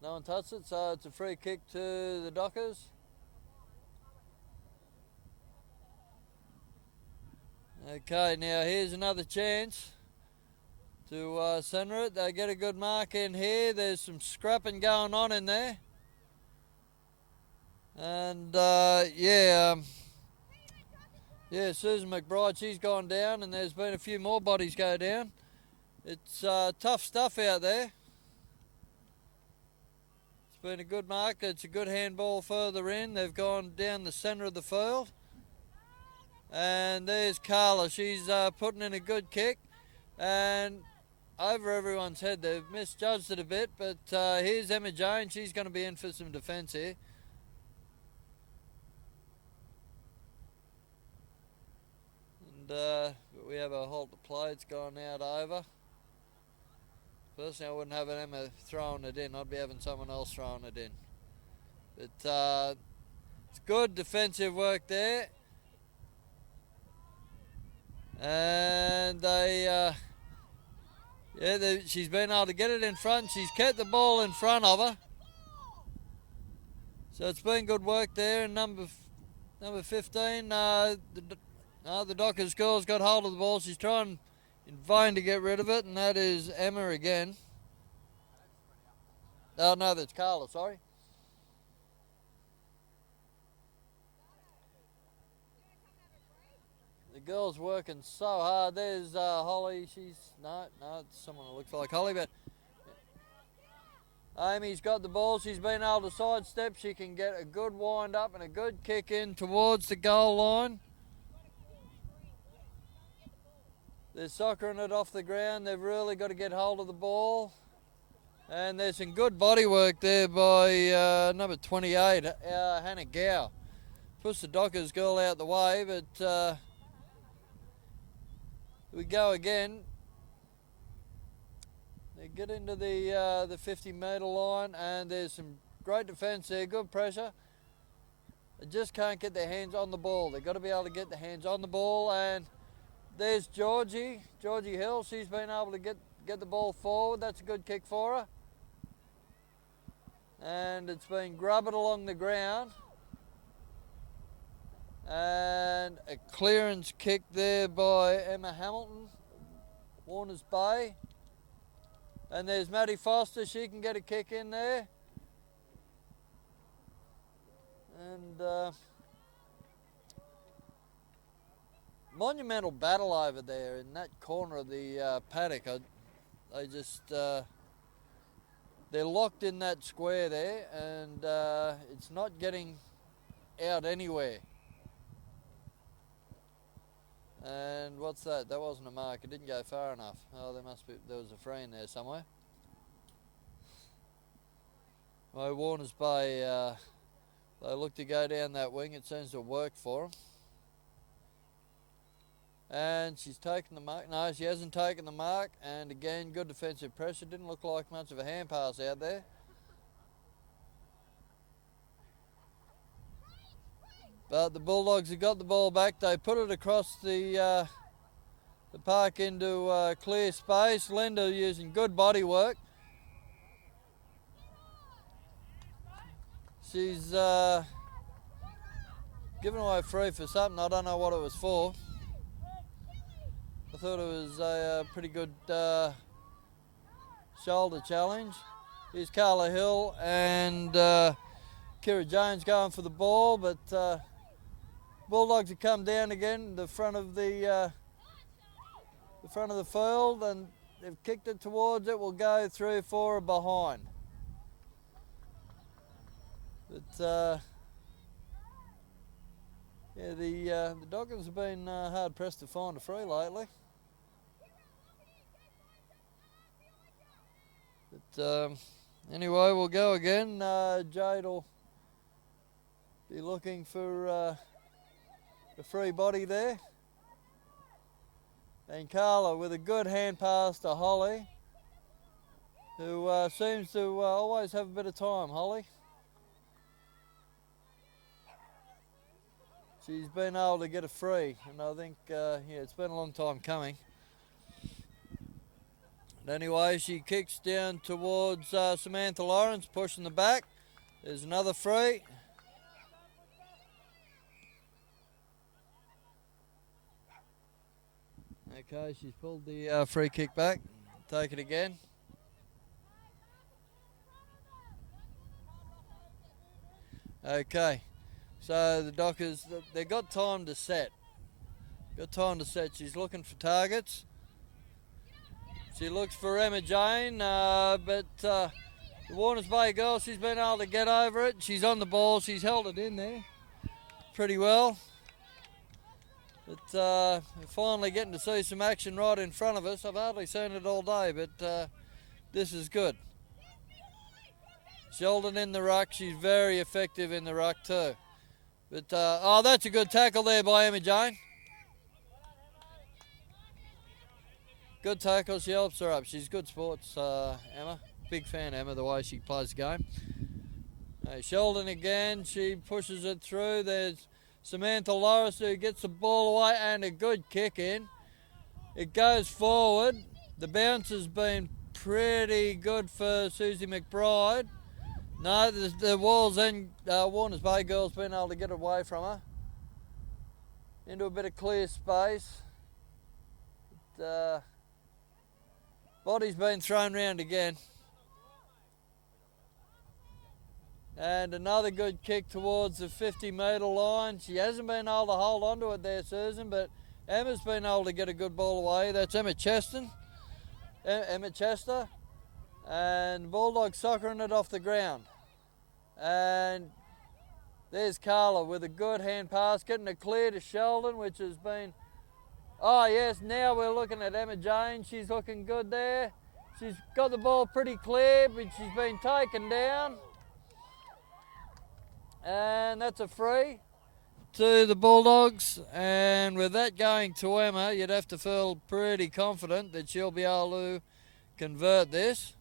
No one touched it, so it's a free kick to the Dockers. Okay, now here's another chance to centre it. They get a good mark in here. There's some scrapping going on in there. And Susan McBride, she's gone down, and there's been a few more bodies go down. It's tough stuff out there. It's been a good mark. It's a good handball further in. They've gone down the centre of the field. And there's Carla. She's putting in a good kick. And over everyone's head. They've misjudged it a bit. But here's Emma Jane. She's going to be in for some defence here. And we have a halt to play. It's gone out over. Personally, I wouldn't have Emma throwing it in. I'd be having someone else throwing it in. But it's good defensive work there. And she's been able to get it in front. She's kept the ball in front of her. So it's been good work there. And number 15, the Dockers girl's got hold of the ball. She's trying in vain to get rid of it, and that is Emma again. Oh no, that's Carla, sorry. The girl's working so hard. There's Holly. No, it's someone who looks like Holly, but Amy's got the ball. She's been able to sidestep. She can get a good wind up and a good kick in towards the goal line. They're soccering it off the ground. They've really got to get hold of the ball. And there's some good body work there by number 28, Hannah Gow. Puts the Dockers girl out the way, but we go again. They get into the 50-metre line, and there's some great defence there, good pressure. They just can't get their hands on the ball. They've got to be able to get their hands on the ball, and there's Georgie Hill. She's been able to get the ball forward. That's a good kick for her. And it's been grubbed along the ground. And a clearance kick there by Emma Hamilton, Warners Bay. And there's Maddie Foster. She can get a kick in there. And monumental battle over there in that corner of the paddock. They just they're locked in that square there, and it's not getting out anywhere. And what's that? That wasn't a mark. It didn't go far enough. Oh, there was a free in there somewhere. Well, Warners Bay, they look to go down that wing. It seems to work for them. And she's taken the mark. No, she hasn't taken the mark. And again, good defensive pressure. Didn't look like much of a hand pass out there. But the Bulldogs have got the ball back. They put it across the park into clear space. Linda using good body work. She's given away free for something. I don't know what it was for. I thought it was a pretty good shoulder challenge. Here's Carla Hill and Kira Jones going for the ball, but Bulldogs have come down again the front of the field, and they've kicked it towards it. Will go 3 or 4 behind. But yeah, the Dockers have been hard pressed to find a free lately. But anyway, we'll go again. Jade will be looking for a free body there. And Carla with a good hand pass to Holly, who seems to always have a bit of time, Holly. She's been able to get a free, and I think, yeah, it's been a long time coming. But anyway, she kicks down towards Samantha Lawrence, pushing the back. There's another free. Okay, she's pulled the free kick back. Take it again. Okay, so the Dockers, they've got time to set. She's looking for targets. She looks for Emma Jane, but the Warners Bay girl, she's been able to get over it. She's on the ball. She's held it in there pretty well. But we're finally getting to see some action right in front of us. I've hardly seen it all day, but this is good. Sheldon in the ruck. She's very effective in the ruck too. But, oh, that's a good tackle there by Emma Jane. Good tackle. She helps her up. She's good sports, Emma. Big fan, Emma, the way she plays the game. Sheldon again. She pushes it through. There's Samantha Loris who gets the ball away and a good kick in. It goes forward. The bounce has been pretty good for Susie McBride. No, the Walls and Warners Bay girls been able to get away from her into a bit of clear space. But, body's been thrown round again. And another good kick towards the 50-metre line. She hasn't been able to hold on to it there, Susan, but Emma's been able to get a good ball away. That's Emma Chester. And Bulldogs soccering it off the ground. And there's Carla with a good hand pass, getting it clear to Sheldon, which has been... Oh, yes, now we're looking at Emma Jane. She's looking good there. She's got the ball pretty clear, but she's been taken down. And that's a free to the Bulldogs. And with that going to Emma, you'd have to feel pretty confident that she'll be able to convert this.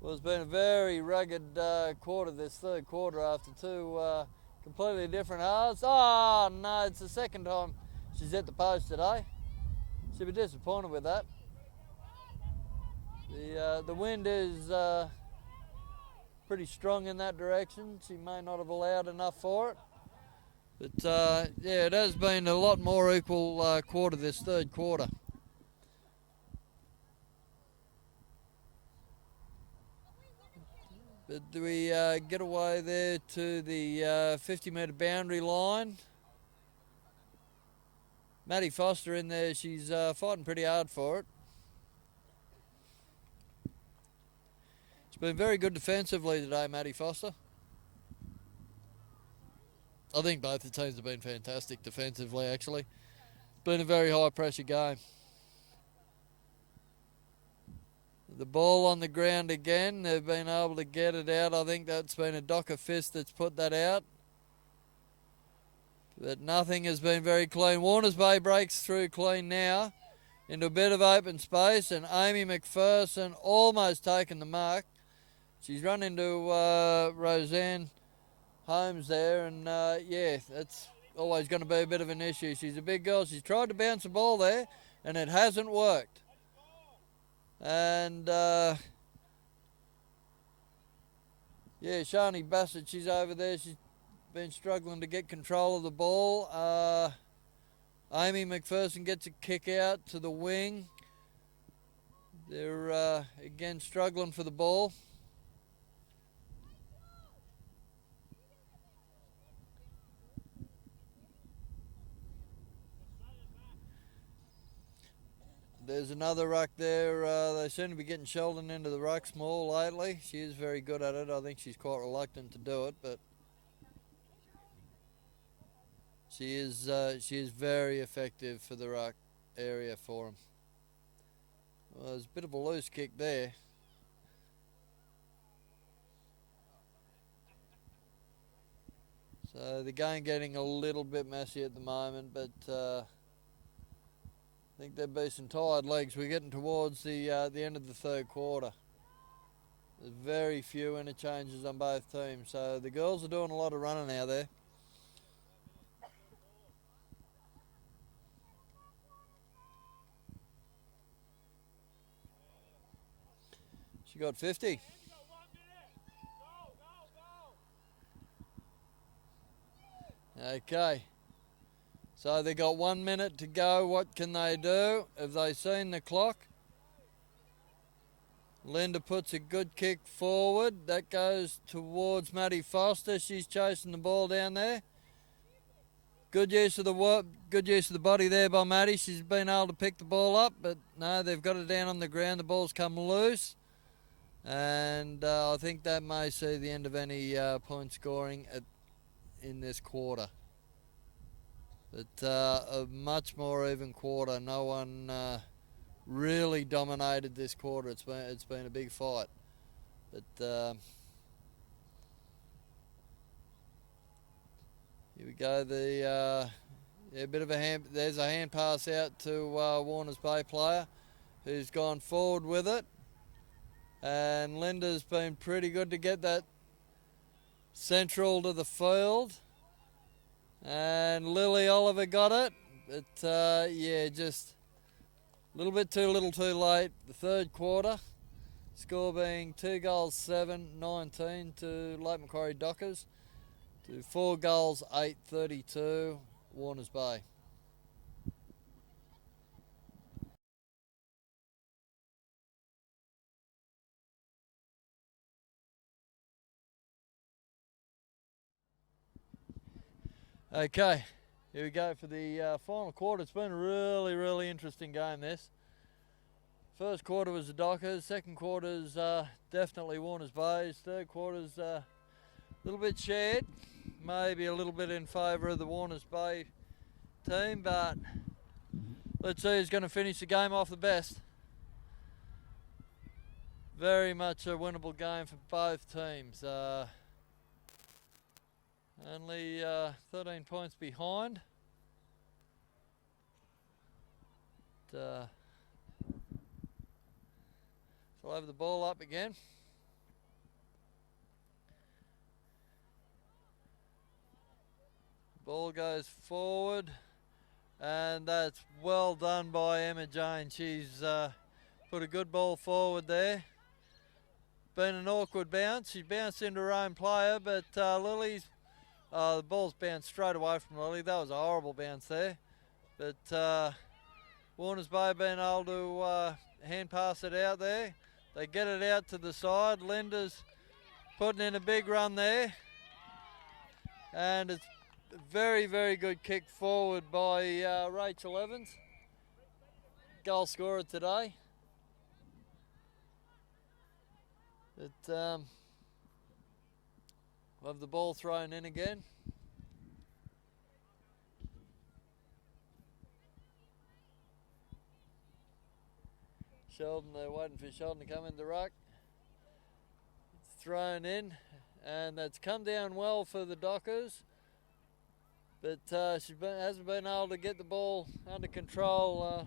Well, it's been a very rugged quarter, this third quarter, after two completely different halves. Oh, no, it's the second time she's at the post today. She'll be disappointed with that. The wind is pretty strong in that direction. She may not have allowed enough for it. But, yeah, it has been a lot more equal quarter this third quarter. But do we get away there to the 50-metre boundary line? Maddie Foster in there, she's fighting pretty hard for it. She's been very good defensively today, Maddie Foster. I think both the teams have been fantastic defensively, actually. Been a very high pressure game. The ball on the ground again. They've been able to get it out. I think that's been a Docker fist that's put that out. But nothing has been very clean. Warners Bay breaks through clean now into a bit of open space, and Amy McPherson almost taken the mark. She's run into Roseanne Holmes there, and yeah, that's always going to be a bit of an issue. She's a big girl. She's tried to bounce the ball there, and it hasn't worked. And yeah, Shani Bassett, she's over there. She's been struggling to get control of the ball. Amy McPherson gets a kick out to the wing. They're again struggling for the ball. There's another ruck there. They seem to be getting Sheldon into the rucks more lately. She is very good at it. I think she's quite reluctant to do it, but she is very effective for the ruck area for them. Well, there's a bit of a loose kick there. So the game getting a little bit messy at the moment, but I think there'll be some tired legs. We're getting towards the end of the third quarter. There's very few interchanges on both teams, so the girls are doing a lot of running out there. She got 50. Okay. So they got 1 minute to go. What can they do? Have they seen the clock? Linda puts a good kick forward. That goes towards Maddie Foster. She's chasing the ball down there. Good use of the body there by Maddie. She's been able to pick the ball up, but no, they've got it down on the ground. The ball's come loose, and I think that may see the end of any point scoring in this quarter. But a much more even quarter. No one really dominated this quarter. It's been a big fight. But here we go. A bit of a hand. There's a hand pass out to Warners Bay player, who's gone forward with it, and Linda's been pretty good to get that central to the field. And Lily Oliver got it, but yeah, just a little bit too little too late. The third quarter, score being 2 goals 7-19 to Lake Macquarie Dockers, to 4 goals 8-32 Warners Bay. Okay, here we go for the final quarter. It's been a really, really interesting game, this. First quarter was the Dockers, second quarter's definitely Warners Bay's, third quarter's a little bit shared, maybe a little bit in favour of the Warners Bay team, but let's see who's going to finish the game off the best. Very much a winnable game for both teams. Only 13 points behind. So we'll have the ball up again. Ball goes forward, and that's well done by Emma Jane. She's put a good ball forward there. Been an awkward bounce. She bounced into her own player, but Lily's the ball's bounced straight away from Lily. That was a horrible bounce there. But Warners Bay been able to hand pass it out there. They get it out to the side. Linda's putting in a big run there. And it's a very, very good kick forward by Rachel Evans. Goal scorer today. But we'll have the ball thrown in again. Sheldon, they're waiting for Sheldon to come in the ruck. It's thrown in, and that's come down well for the Dockers. but hasn't been able to get the ball under control.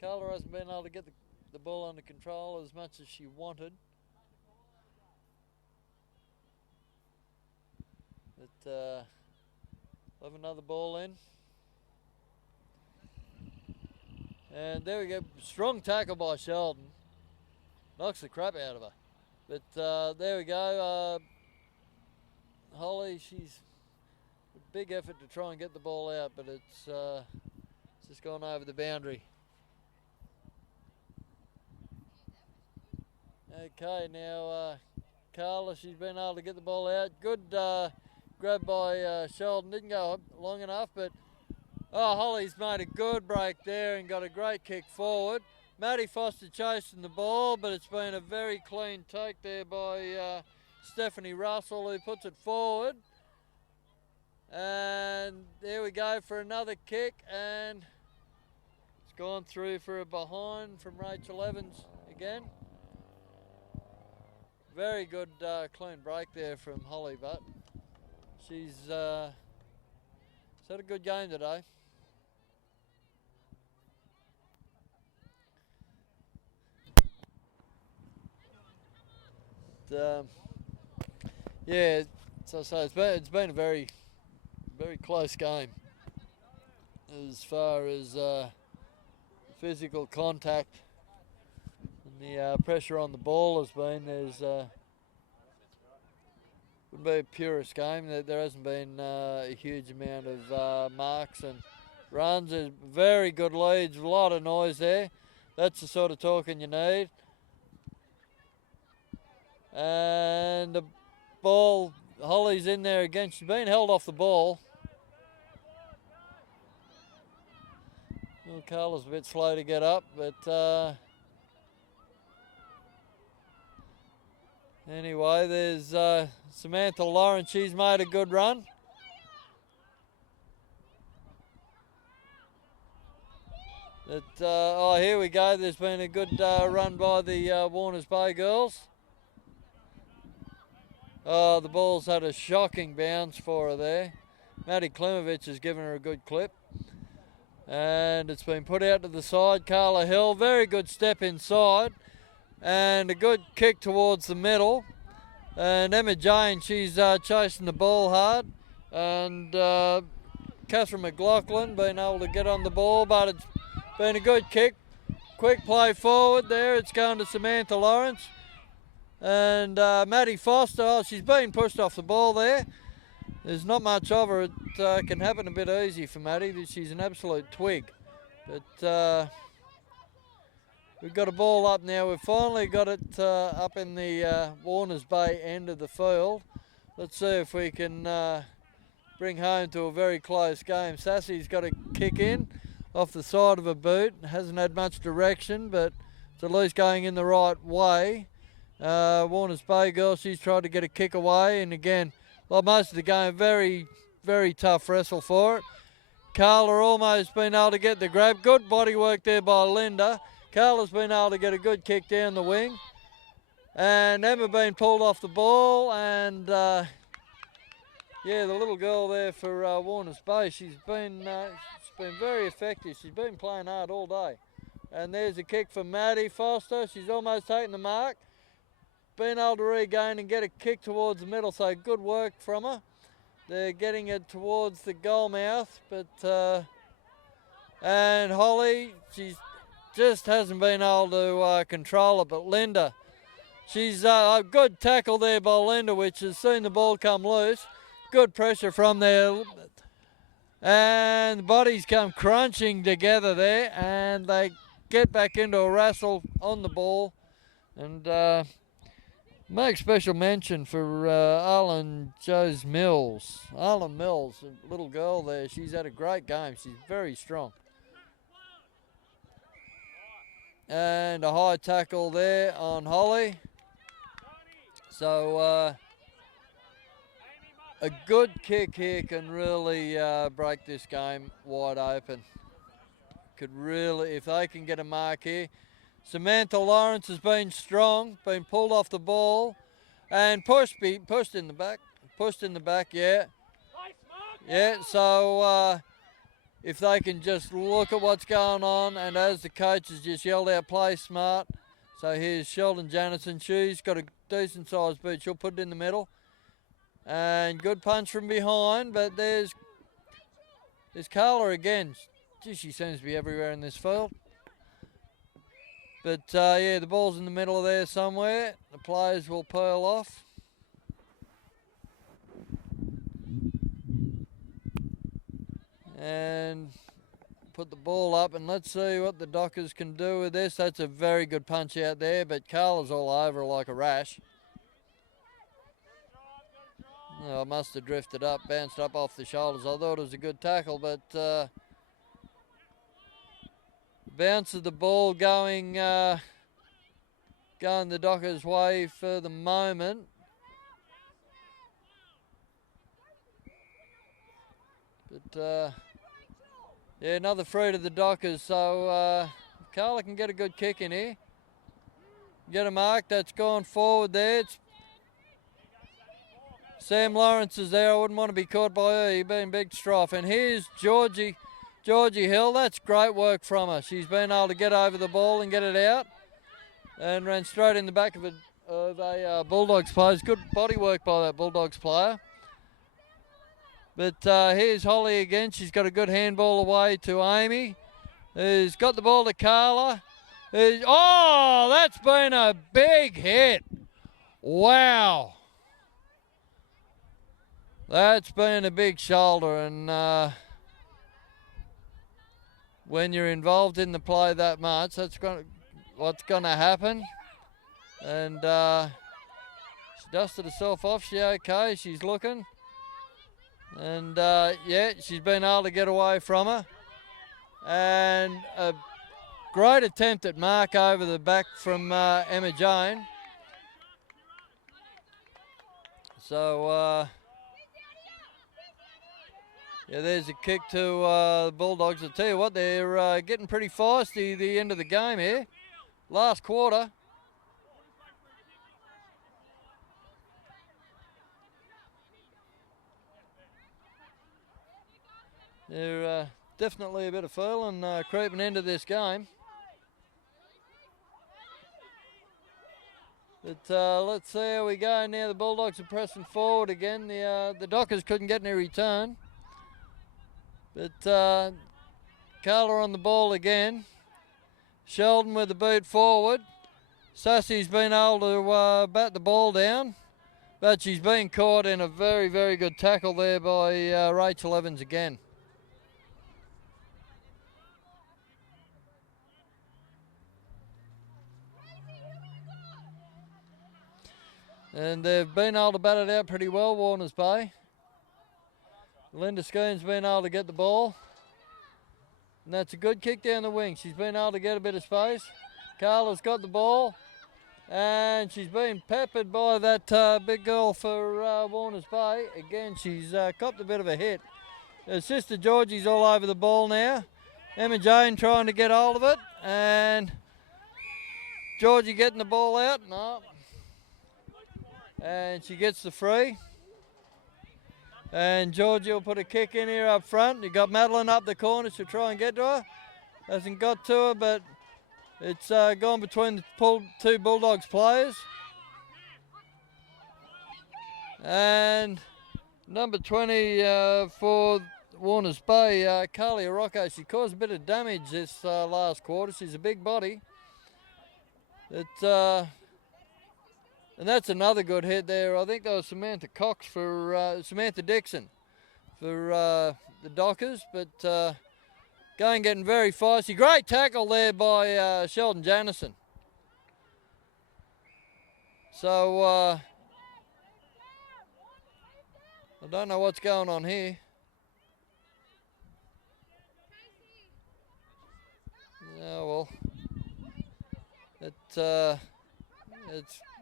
Carla hasn't been able to get the ball under control as much as she wanted. But we'll have another ball in. And there we go. Strong tackle by Sheldon. Knocks the crap out of her. But there we go. Holly, she's a big effort to try and get the ball out, but it's just gone over the boundary. Okay, now Carla, she's been able to get the ball out. Good grab by Sheldon. Didn't go long enough, but Holly's made a good break there and got a great kick forward. Maddie Foster chasing the ball, but it's been a very clean take there by Stephanie Russell, who puts it forward. And there we go for another kick, and it's gone through for a behind from Rachel Evans again. Very good clean break there from Holly Butt. She's had a good game today. Yeah, so it's been a very close game as far as physical contact and the pressure on the ball has been. There's wouldn't be a purist game. There hasn't been a huge amount of marks and runs. There's very good leads, a lot of noise there. That's the sort of talking you need. And the ball, Holly's in there again. She's been held off the ball. Well, Carla's a bit slow to get up, but anyway, there's Samantha Lawrence. She's made a good run. Here we go. There's been a good run by the Warners Bay girls. The ball's had a shocking bounce for her there. Maddie Klimovich has given her a good clip. And it's been put out to the side. Carla Hill, very good step inside. And a good kick towards the middle. And Emma Jane, she's chasing the ball hard. And Catherine McLaughlin been able to get on the ball, but it's been a good kick. Quick play forward there. It's going to Samantha Lawrence. And Maddie Foster, she's been pushed off the ball there. There's not much of her. It can happen a bit easy for Maddie. She's an absolute twig. But we've got a ball up now. We've finally got it up in the Warners Bay end of the field. Let's see if we can bring home to a very close game. Sassy's got a kick in off the side of a boot. Hasn't had much direction, but it's at least going in the right way. Warners Bay girl, she's tried to get a kick away, and again, well, most of the game, very, very tough wrestle for it. Carla almost been able to get the grab. Good body work there by Linda. Carla's been able to get a good kick down the wing. And Emma been pulled off the ball, and yeah, the little girl there for Warners Bay, she's been very effective. She's been playing hard all day. And there's a kick for Maddie Foster. She's almost taken the mark. Been able to regain and get a kick towards the middle, so good work from her. They're getting it towards the goal mouth, but and Holly, she just hasn't been able to control it. But Linda, she's a good tackle there by Linda, which has seen the ball come loose. Good pressure from there, and the bodies come crunching together there, and they get back into a wrestle on the ball. And make special mention for Arlen Joes Mills. Arlen Mills, a little girl there, she's had a great game. She's very strong. And a high tackle there on Holly. So a good kick here can really break this game wide open. Could really, if they can get a mark here. Samantha Lawrence has been strong, been pulled off the ball and pushed in the back, yeah. Yeah, so if they can just look at what's going on, and as the coach has just yelled out, play smart. So here's Sheldon Janison. She's got a decent sized boot. She'll put it in the middle. And good punch from behind, but there's Carla again. Gee, she seems to be everywhere in this field. But yeah, the ball's in the middle there somewhere. The players will peel off. And put the ball up, and let's see what the Dockers can do with this. That's a very good punch out there, but Carla's all over like a rash. Oh, must have drifted up, bounced up off the shoulders. I thought it was a good tackle, but bounce of the ball going the Dockers' way for the moment. But yeah, another free to the Dockers. So Carla can get a good kick in here. Get a mark. That's gone forward there. It's Sam Lawrence is there. I wouldn't want to be caught by her. He's been big strife. And here's Georgie Hill. That's great work from her. She's been able to get over the ball and get it out. And ran straight in the back of a Bulldogs player. Good body work by that Bulldogs player. But here's Holly again. She's got a good handball away to Amy. Who's got the ball to Carla. Oh, that's been a big hit. Wow. That's been a big shoulder, and when you're involved in the play that much, that's what's going to happen. And she dusted herself off. She okay? She's looking. And yeah, she's been able to get away from her. And a great attempt at mark over the back from Emma Jane. So yeah, there's a kick to the Bulldogs. I tell you what, they're getting pretty feisty the end of the game here. Last quarter. They're definitely a bit of feeling creeping into this game. But let's see how we go now. The Bulldogs are pressing forward again. The Dockers couldn't get any return. But Carla on the ball again. Sheldon with the boot forward. Sassy's been able to bat the ball down, but she's been caught in a very, very good tackle there by Rachel Evans again. And they've been able to bat it out pretty well, Warners Bay. Linda Skeen's been able to get the ball. And that's a good kick down the wing. She's been able to get a bit of space. Carla's got the ball. And she's been peppered by that big girl for Warners Bay. Again, she's copped a bit of a hit. Her sister Georgie's all over the ball now. Emma Jane trying to get hold of it. And Georgie getting the ball out. No. And she gets the free. And Georgie will put a kick in here up front. You got Madeline up the corner. She'll try and get to her. Hasn't got to her, but it's gone between the two Bulldogs players. And number 20 for Warners Bay, Carly Rocco. She caused a bit of damage this last quarter. She's a big body. And that's another good hit there. I think that was Samantha Dixon for the Dockers, but getting very feisty. Great tackle there by Sheldon Janison. So I don't know what's going on here. Oh well, it's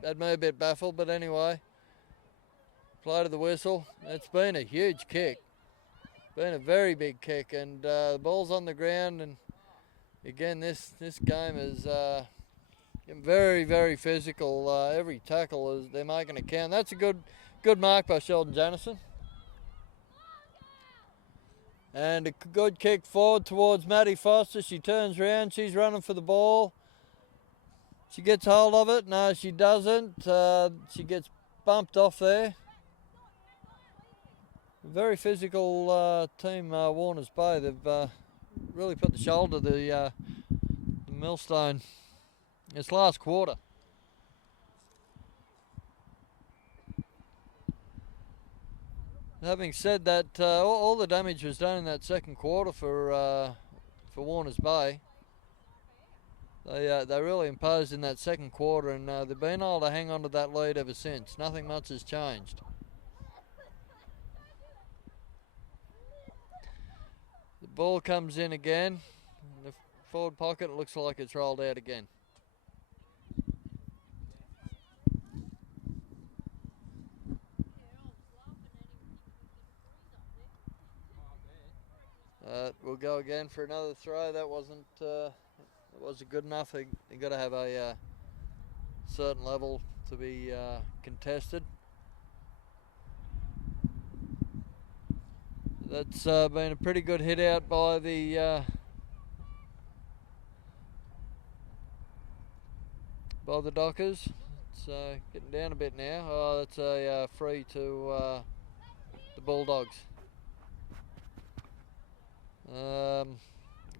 had me a bit baffled, but anyway, play to the whistle. It's been a huge kick, been a very big kick, and the ball's on the ground. And again, this game is getting very, very physical. Every tackle they're making a count. That's a good mark by Sheldon Janison. And a good kick forward towards Maddie Foster. She turns around. She's running for the ball. She gets hold of it. No, she doesn't. She gets bumped off there. Very physical team, Warners Bay. They've really put the shoulder to the millstone. It's last quarter. Having said that, all the damage was done in that second quarter for Warners Bay. They really imposed in that second quarter, and they've been able to hang on to that lead ever since. Nothing much has changed. The ball comes in again. In the forward pocket, it looks like it's rolled out again. We'll go again for another throw. That wasn't good enough. They got to have a certain level to be contested. That's been a pretty good hit out by the Dockers. It's getting down a bit now. Oh, that's a free to the Bulldogs.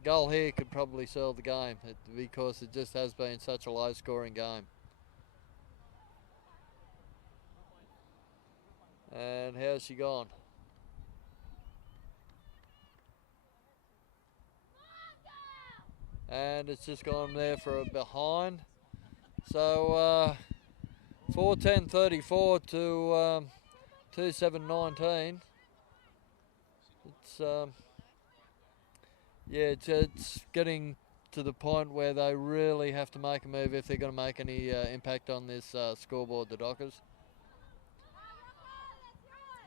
Goal here could probably sell the game because it just has been such a low scoring game. And how's she gone? And it's just gone there for a behind. So 4:10:34 to 2:7:19. It's getting to the point where they really have to make a move if they're going to make any impact on this scoreboard, the Dockers.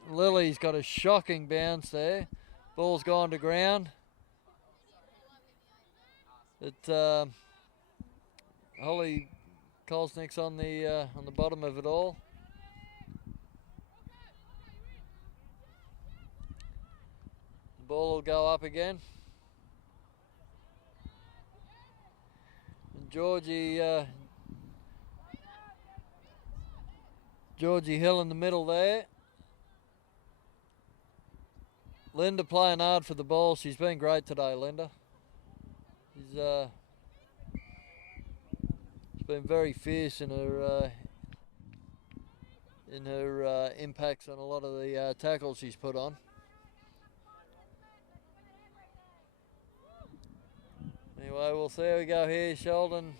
Lily's got a shocking bounce there. Ball's gone to ground. Holly Kolsnick's on the bottom of it all. The ball will go up again. And Georgie Hill in the middle there. Linda playing hard for the ball. She's been great today, Linda. She's been very fierce in her impacts on a lot of the tackles she's put on. Anyway, we'll see how we go here. Sheldon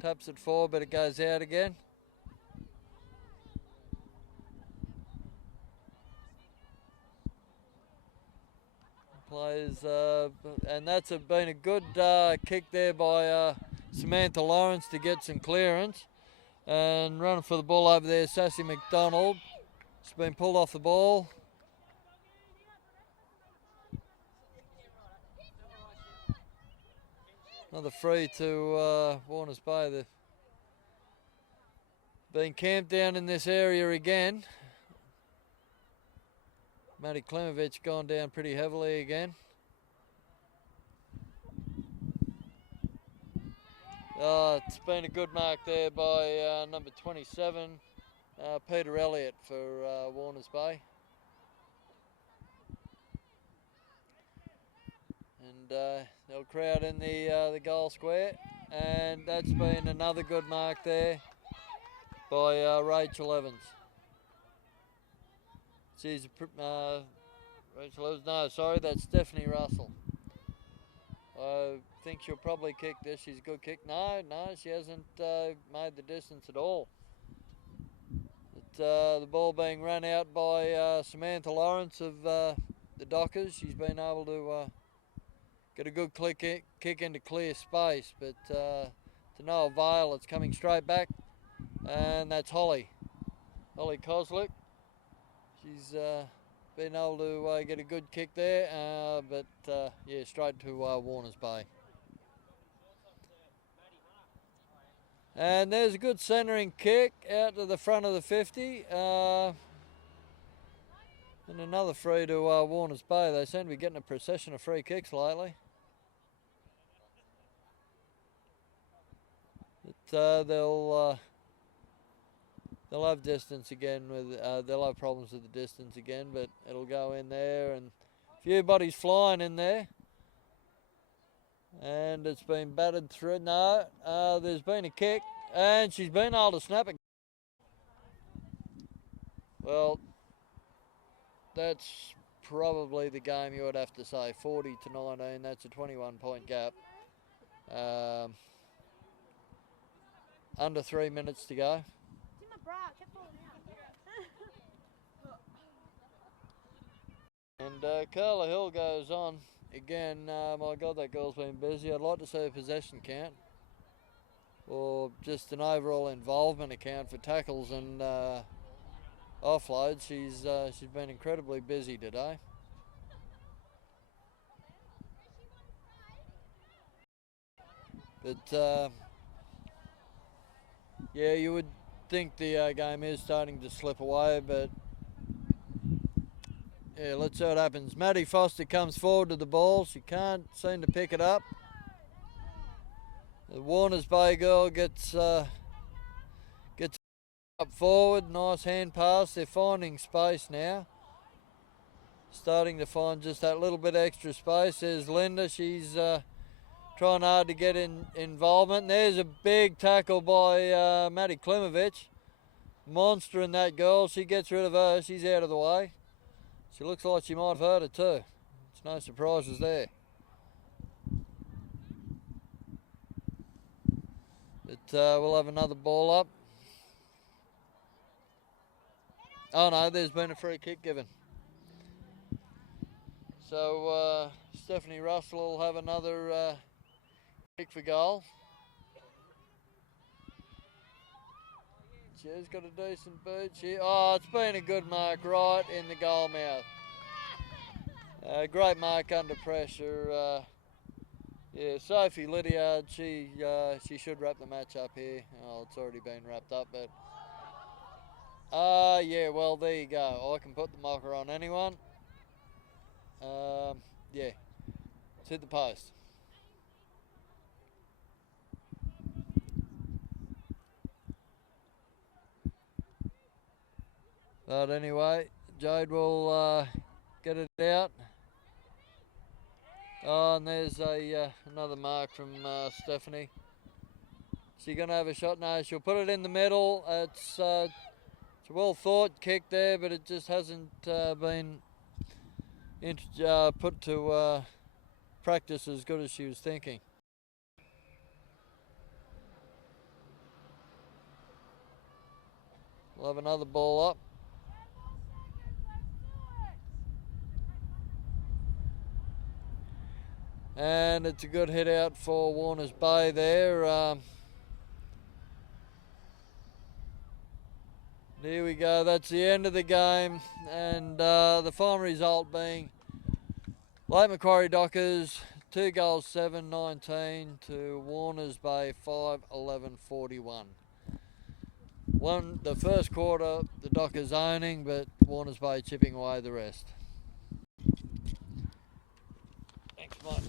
taps it forward, but it goes out again. Players, and that's been a good kick there by Samantha Lawrence to get some clearance. And running for the ball over there, Sassy McDonald. It's been pulled off the ball. Another free to Warners Bay. They've been camped down in this area again. Maddie Klimovich gone down pretty heavily again. It's been a good mark there by number 27, Peter Elliott for Warners Bay. And they'll crowd in the goal square, and that's been another good mark there by Rachel Evans. She's Rachel Evans. No, sorry, that's Stephanie Russell. I think she'll probably kick this. She's a good kick. No, she hasn't made the distance at all. The ball being run out by Samantha Lawrence of the Dockers. She's been able to get a good kick into clear space, but to no avail. It's coming straight back, and that's Holly Koslick. She's been able to get a good kick there, but straight to Warners Bay. And there's a good centering kick out to the front of the 50. And another free to Warners Bay. They seem to be getting a procession of free kicks lately. But they'll have distance again with they'll have problems with the distance again, but it'll go in there, and a few bodies flying in there. And it's been battered through. No, there's been a kick, and she's been able to snap it. Well, that's probably the game, you would have to say. 40-19, that's a 21-point gap. Under 3 minutes to go. And Carla Hill goes on. Again, my God, that girl's been busy. I'd like to see a possession count, or just an overall involvement account for tackles and offloads. She's been incredibly busy today. But yeah, you would think the game is starting to slip away, but yeah, let's see what happens. Maddie Foster comes forward to the ball. She can't seem to pick it up. The Warners Bay girl gets up forward. Nice hand pass. They're finding space now. Starting to find just that little bit extra space. There's Linda. She's trying hard to get involvement. And there's a big tackle by Maddie Klimovich. Monster in that goal. She gets rid of her. She's out of the way. She looks like she might have hurt it too. There's no surprises there. But we'll have another ball up. Oh no, there's been a free kick given. So Stephanie Russell will have another kick for goal. She's got a decent boot. It's been a good mark right in the goal mouth. Great mark under pressure. Yeah, Sophie Lydiard, she should wrap the match up here. Oh, it's already been wrapped up, but yeah, well, there you go. I can put the mocker on anyone. Yeah, it's hit the post. But anyway, Jade will get it out. Oh, and there's another mark from Stephanie. She's going to have a shot? No, she'll put it in the middle. It's a well thought kick there, but it just hasn't been put to practice as good as she was thinking. We'll have another ball up. And it's a good hit out for Warners Bay there. There we go, that's the end of the game. And the final result being Lake Macquarie Dockers 2 goals 7-19 to Warners Bay 5-11-41. The first quarter, the Dockers owning, but Warners Bay chipping away the rest. Thanks, Mike.